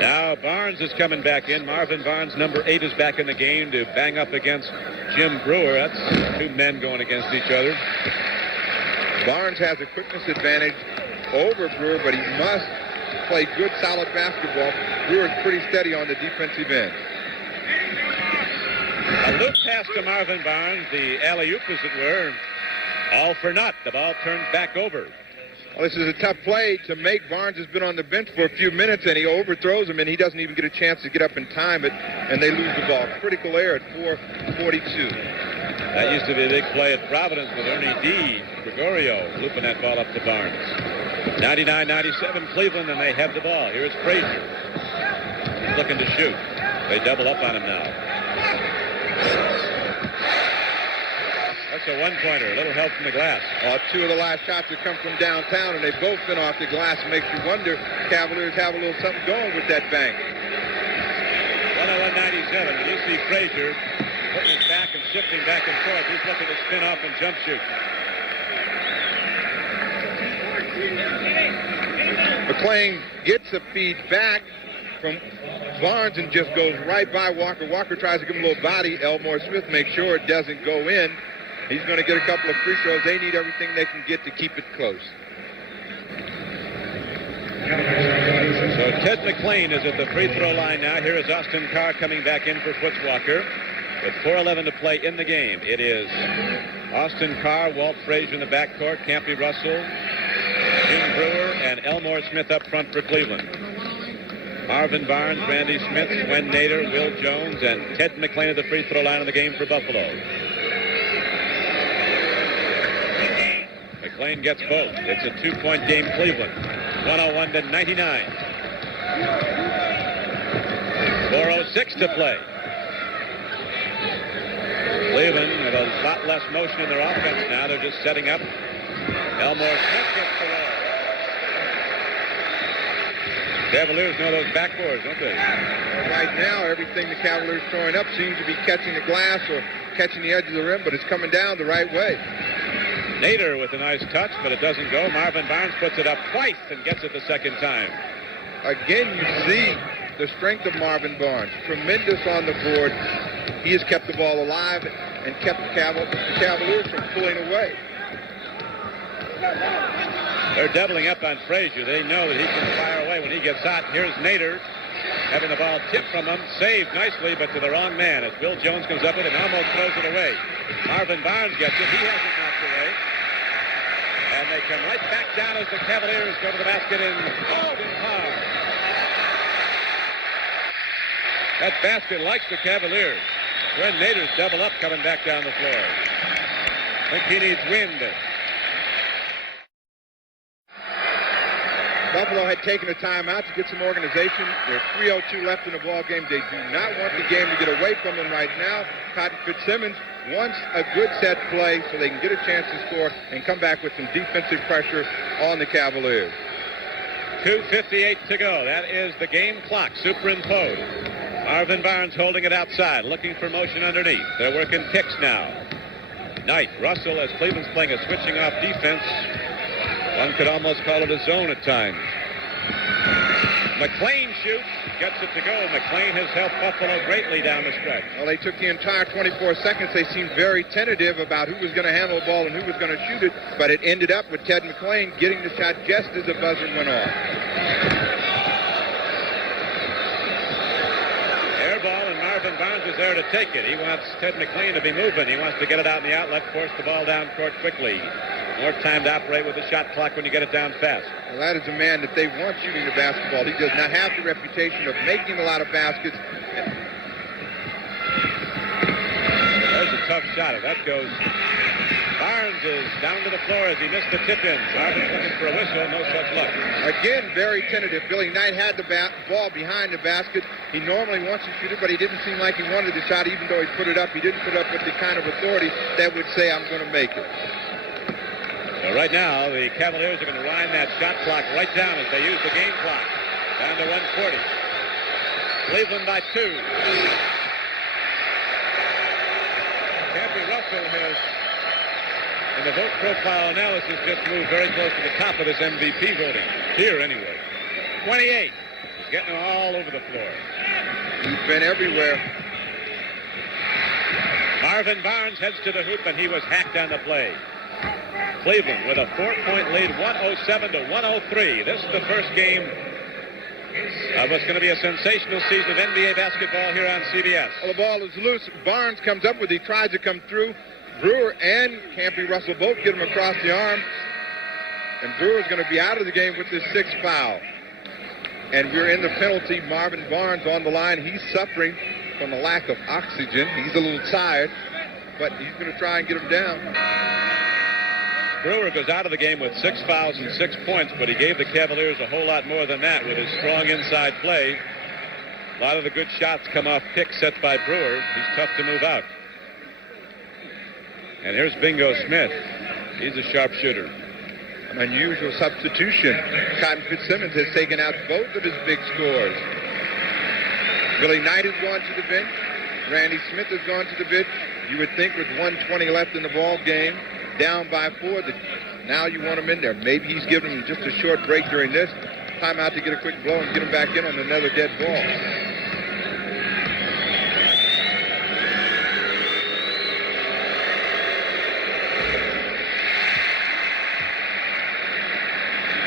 Now Barnes is coming back in. Marvin Barnes, number 8, is back in the game to bang up against Jim Brewer. That's two men going against each other. Barnes has a quickness advantage over Brewer, but he must play good, solid basketball. Brewer's pretty steady on the defensive end. A loop pass to Marvin Barnes, the alley-oop, as it were. All for naught. The ball turns back over. Well, this is a tough play to make. Barnes has been on the bench for a few minutes, and he overthrows him, and he doesn't even get a chance to get up and time it, and they lose the ball. Critical error at 4:42. That used to be a big play at Providence with Ernie D. Gregorio looping that ball up to Barnes. 99-97 Cleveland, and they have the ball. Here's Frazier. He's looking to shoot. They double up on him now. That's a one-pointer. A little help from the glass. Two of the last shots have come from downtown, and they've both been off the glass. It makes you wonder, Cavaliers have a little something going with that bank. 101-97. And you see Frazier putting his back and shifting back and forth. He's looking to spin off and jump shoot. McClain gets a feed back from Barnes and just goes right by Walker. Walker tries to give him a little body. Elmore Smith makes sure it doesn't go in. He's going to get a couple of free throws. They need everything they can get to keep it close. So Ted McClain is at the free throw line now. Here is Austin Carr coming back in for Foots Walker. With 4:11 to play in the game, it is Austin Carr, Walt Frazier in the backcourt, Campy Russell, Jim Brewer, and Elmore Smith up front for Cleveland. Marvin Barnes, Randy Smith, Gwen Nader, Will Jones, and Ted McClain at the free throw line in the game for Buffalo. McClain gets both. It's a two-point game, Cleveland. 101-99. 4:06 to play. Cleveland have a lot less motion in their offense now. They're just setting up. Elmore Smith gets the ball. Cavaliers know those backboards, don't they? Right now, everything the Cavaliers throwing up seems to be catching the glass or catching the edge of the rim, but it's coming down the right way. Nader with a nice touch, but it doesn't go. Marvin Barnes puts it up twice and gets it the second time. Again, you see the strength of Marvin Barnes. Tremendous on the board. He has kept the ball alive and kept the Cavaliers from pulling away. They're doubling up on Frazier. They know that he can fire away when he gets hot. Here's Nader having the ball tipped from him. Saved nicely, but to the wrong man as Bill Jones comes up with it and almost throws it away. Marvin Barnes gets it. He has it knocked away. And they come right back down as the Cavaliers go to the basket and hold it hard. That basket likes the Cavaliers. Ren Nader's double up coming back down the floor. I think he needs wind. Buffalo had taken a timeout to get some organization. There's 3:02 left in the ball game. They do not want the game to get away from them right now. Cotton Fitzsimmons wants a good set play so they can get a chance to score and come back with some defensive pressure on the Cavaliers. 2:58 to go. That is the game clock superimposed. Marvin Barnes holding it outside, looking for motion underneath. They're working kicks now. Knight, Russell, as Cleveland's playing a switching off defense. One could almost call it a zone at times. McClain shoots, gets it to go. McClain has helped Buffalo greatly down the stretch. Well, they took the entire 24 seconds. They seemed very tentative about who was going to handle the ball and who was going to shoot it, but it ended up with Ted McClain getting the shot just as the buzzer went off. Air ball, and Marvin Barnes is there to take it. He wants Ted McClain to be moving. He wants to get it out in the outlet, force the ball down court quickly. More time to operate with the shot clock when you get it down fast. Well, that is a man that they want shooting the basketball. He does not have the reputation of making a lot of baskets. There's a tough shot. If that goes, Barnes is down to the floor as he missed the tip-in. Marvin's looking for a whistle. No such luck. Again, very tentative. Billy Knight had the ball behind the basket. He normally wants to shoot it, but he didn't seem like he wanted the shot, even though he put it up. He didn't put up with the kind of authority that would say, I'm going to make it. So right now, the Cavaliers are going to wind that shot clock right down as they use the game clock. Down to 1:40. Cleveland by 2. Campy Russell has, in the vote profile analysis, just moved very close to the top of this MVP voting. Here, anyway. 28. He's getting all over the floor. He's been everywhere. Marvin Barnes heads to the hoop, and he was hacked on the play. Cleveland with a 4-point lead, 107 to 103. This is the first game of what's going to be a sensational season of NBA basketball here on CBS. Well, the ball is loose. Barnes comes up with it. He tries to come through. Brewer and Campy Russell both get him across the arm. And Brewer's going to be out of the game with his 6th foul. And we're in the penalty. Marvin Barnes on the line. He's suffering from the lack of oxygen. He's a little tired, but he's going to try and get him down. Brewer goes out of the game with 6 fouls and 6 points, but he gave the Cavaliers a whole lot more than that with his strong inside play. A lot of the good shots come off picks set by Brewer. He's tough to move out. And here's Bingo Smith. He's a sharpshooter. An unusual substitution. Cotton Fitzsimmons has taken out both of his big scores. Billy Knight has gone to the bench. Randy Smith has gone to the bench. You would think with 1:20 left in the ball game, down by 4, that now you want him in there. Maybe he's giving him just a short break during this timeout to get a quick blow and get him back in on another dead ball.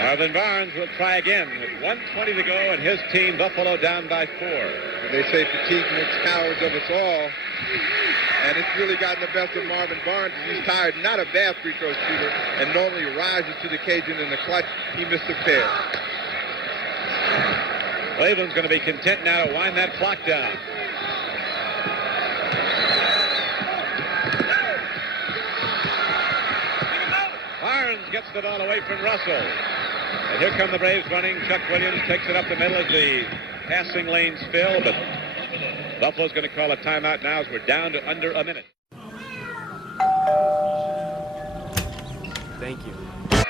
Marvin Barnes will try again with 1:20 to go, and his team, Buffalo, down by 4. They say fatigue makes cowards of us all. And it's really gotten the best of Marvin Barnes. He's tired. Not a bad free throw shooter, and normally rises to the occasion in the clutch. He missed a pair. Cleveland's going to be content now to wind that clock down. Barnes gets the ball away from Russell. And here come the Braves running. Chuck Williams takes it up the middle as the passing lanes fill, but Buffalo's going to call a timeout now as we're down to under a minute. Thank you.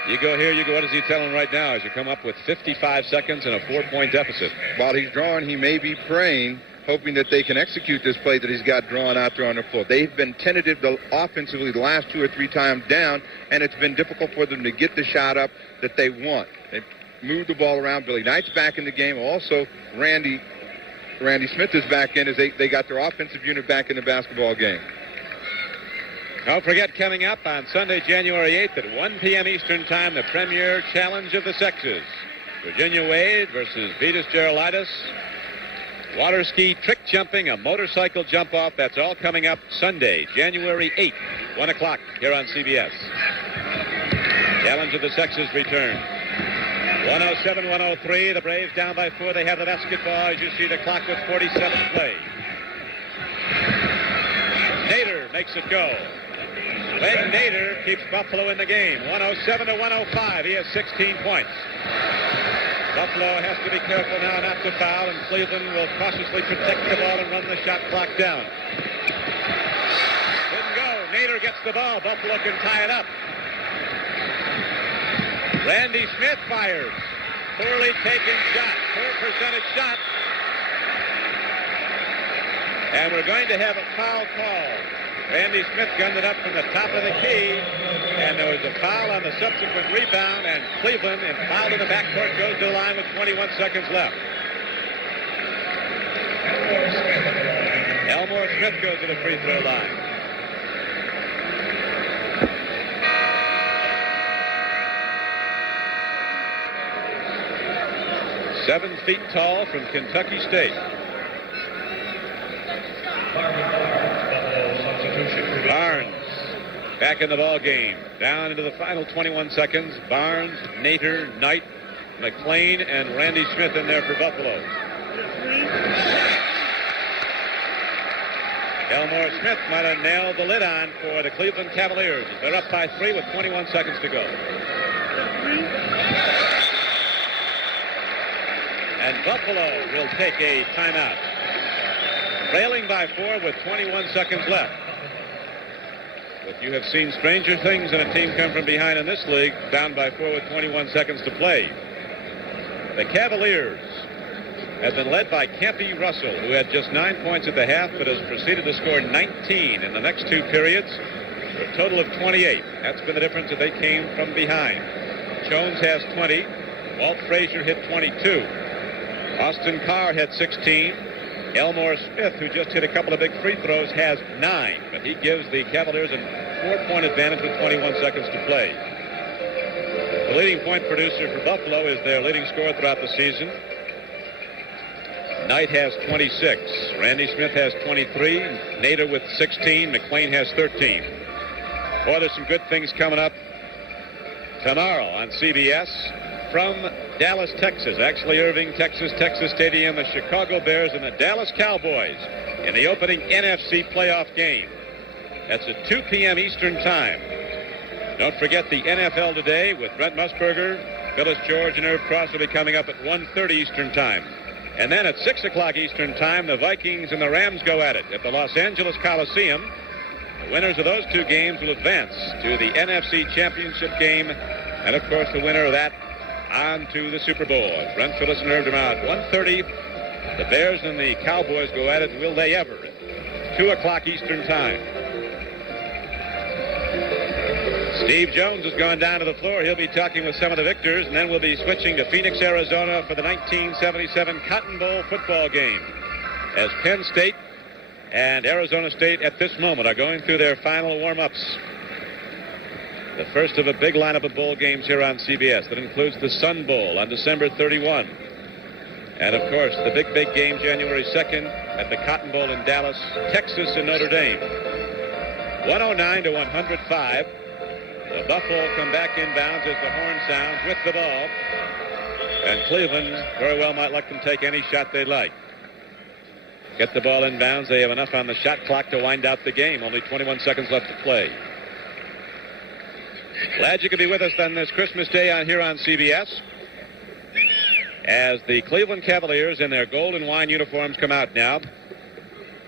You go here, you go. What is he telling right now as you come up with 55 seconds and a 4-point deficit? While he's drawing, he may be praying, hoping that they can execute this play that he's got drawn out there on the floor. They've been tentative offensively the last 2 or 3 times down, and it's been difficult for them to get the shot up that they want. They've moved the ball around. Billy Knight's back in the game. Also, Randy Smith is back in as they got their offensive unit back in the basketball game. Don't forget, coming up on Sunday, January 8th at 1 p.m. Eastern Time, the premier challenge of the sexes. Virginia Wade versus Vitas Gerulaitis. Water ski, trick jumping, a motorcycle jump off. That's all coming up Sunday, January 8th, 1 o'clock here on CBS. Challenge of the sexes return. 107-103. The Braves down by 4. They have the basketball. As you see, the clock with 47 to play. Nader makes it go. Leg Nader keeps Buffalo in the game. 107-105. He has 16 points. Buffalo has to be careful now not to foul, and Cleveland will cautiously protect the ball and run the shot clock down. Didn't go. Nader gets the ball. Buffalo can tie it up. Randy Smith fires. Poorly taken shot. Poor percentage shot. And we're going to have a foul call. Randy Smith gunned it up from the top of the key, and there was a foul on the subsequent rebound, and Cleveland, and fouled in the backcourt, goes to the line with 21 seconds left. Elmore Smith goes to the free throw line. Seven feet tall from Kentucky State. Barnes back in the ball game. Down into the final 21 seconds. Barnes, Nader, Knight, McClain, and Randy Smith in there for Buffalo. Elmore Smith might have nailed the lid on for the Cleveland Cavaliers. They're up by 3 with 21 seconds to go. And Buffalo will take a timeout. Trailing by 4 with 21 seconds left. But you have seen stranger things than a team come from behind in this league, down by 4 with 21 seconds to play. The Cavaliers have been led by Campy Russell, who had just 9 points at the half, but has proceeded to score 19 in the next 2 periods, for a total of 28. That's been the difference that they came from behind. Jones has 20. Walt Frazier hit 22. Austin Carr had 16. Elmore Smith, who just hit a couple of big free throws, has 9, but he gives the Cavaliers a 4-point advantage with 21 seconds to play. The leading point producer for Buffalo is their leading scorer throughout the season. Knight has 26. Randy Smith has 23. Nader with 16. McClain has 13. Boy, there's some good things coming up tomorrow on CBS. From Dallas, Texas, actually Irving, Texas Stadium, the Chicago Bears and the Dallas Cowboys in the opening NFC playoff game. That's at 2 p.m. Eastern Time. Don't forget the NFL Today with Brent Musburger, Phyllis George, and Irv Cross will be coming up at 1:30 Eastern Time. And then at 6 o'clock Eastern Time, the Vikings and the Rams go at it at the Los Angeles Coliseum. The winners of those 2 games will advance to the NFC Championship game. And, of course, the winner of that on to the Super Bowl. Brent, Phyllis, and Irv tomorrow at 1:30. The Bears and the Cowboys go at it. Will they ever? 2 o'clock Eastern Time. Steve Jones has gone down to the floor. He'll be talking with some of the victors, and then we'll be switching to Phoenix, Arizona for the 1977 Cotton Bowl football game, as Penn State and Arizona State at this moment are going through their final warm-ups. The first of a big lineup of bowl games here on CBS that includes the Sun Bowl on December 31. And, of course, the big game January 2nd at the Cotton Bowl in Dallas, Texas, and Notre Dame. 109-105. The Buffalo come back inbounds as the horn sounds with the ball. And Cleveland very well might let them take any shot they like. Get the ball inbounds. They have enough on the shot clock to wind out the game. Only 21 seconds left to play. Glad you could be with us on this Christmas Day here on CBS. As the Cleveland Cavaliers in their gold and wine uniforms come out now.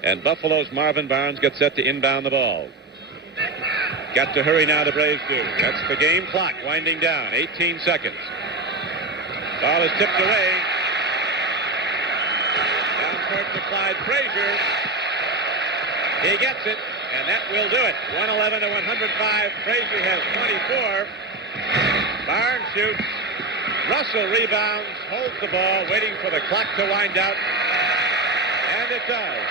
And Buffalo's Marvin Barnes gets set to inbound the ball. Got to hurry now, the Braves do. That's the game clock winding down. 18 seconds. Ball is tipped away. Down court to slide. Frazier. He gets it, and that will do it. 111 to 105. Frazier has 24. Barnes shoots. Russell rebounds, holds the ball, waiting for the clock to wind out. And it does.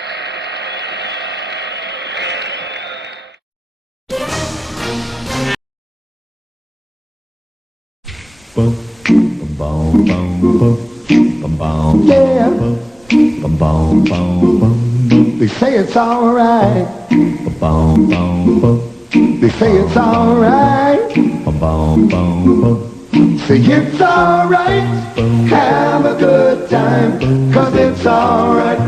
Yeah. They say it's all right. They say it's all right. Say it's all right. Have a good time, 'cause it's all right.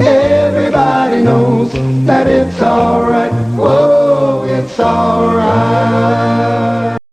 Everybody knows that it's all right. Whoa, it's all right.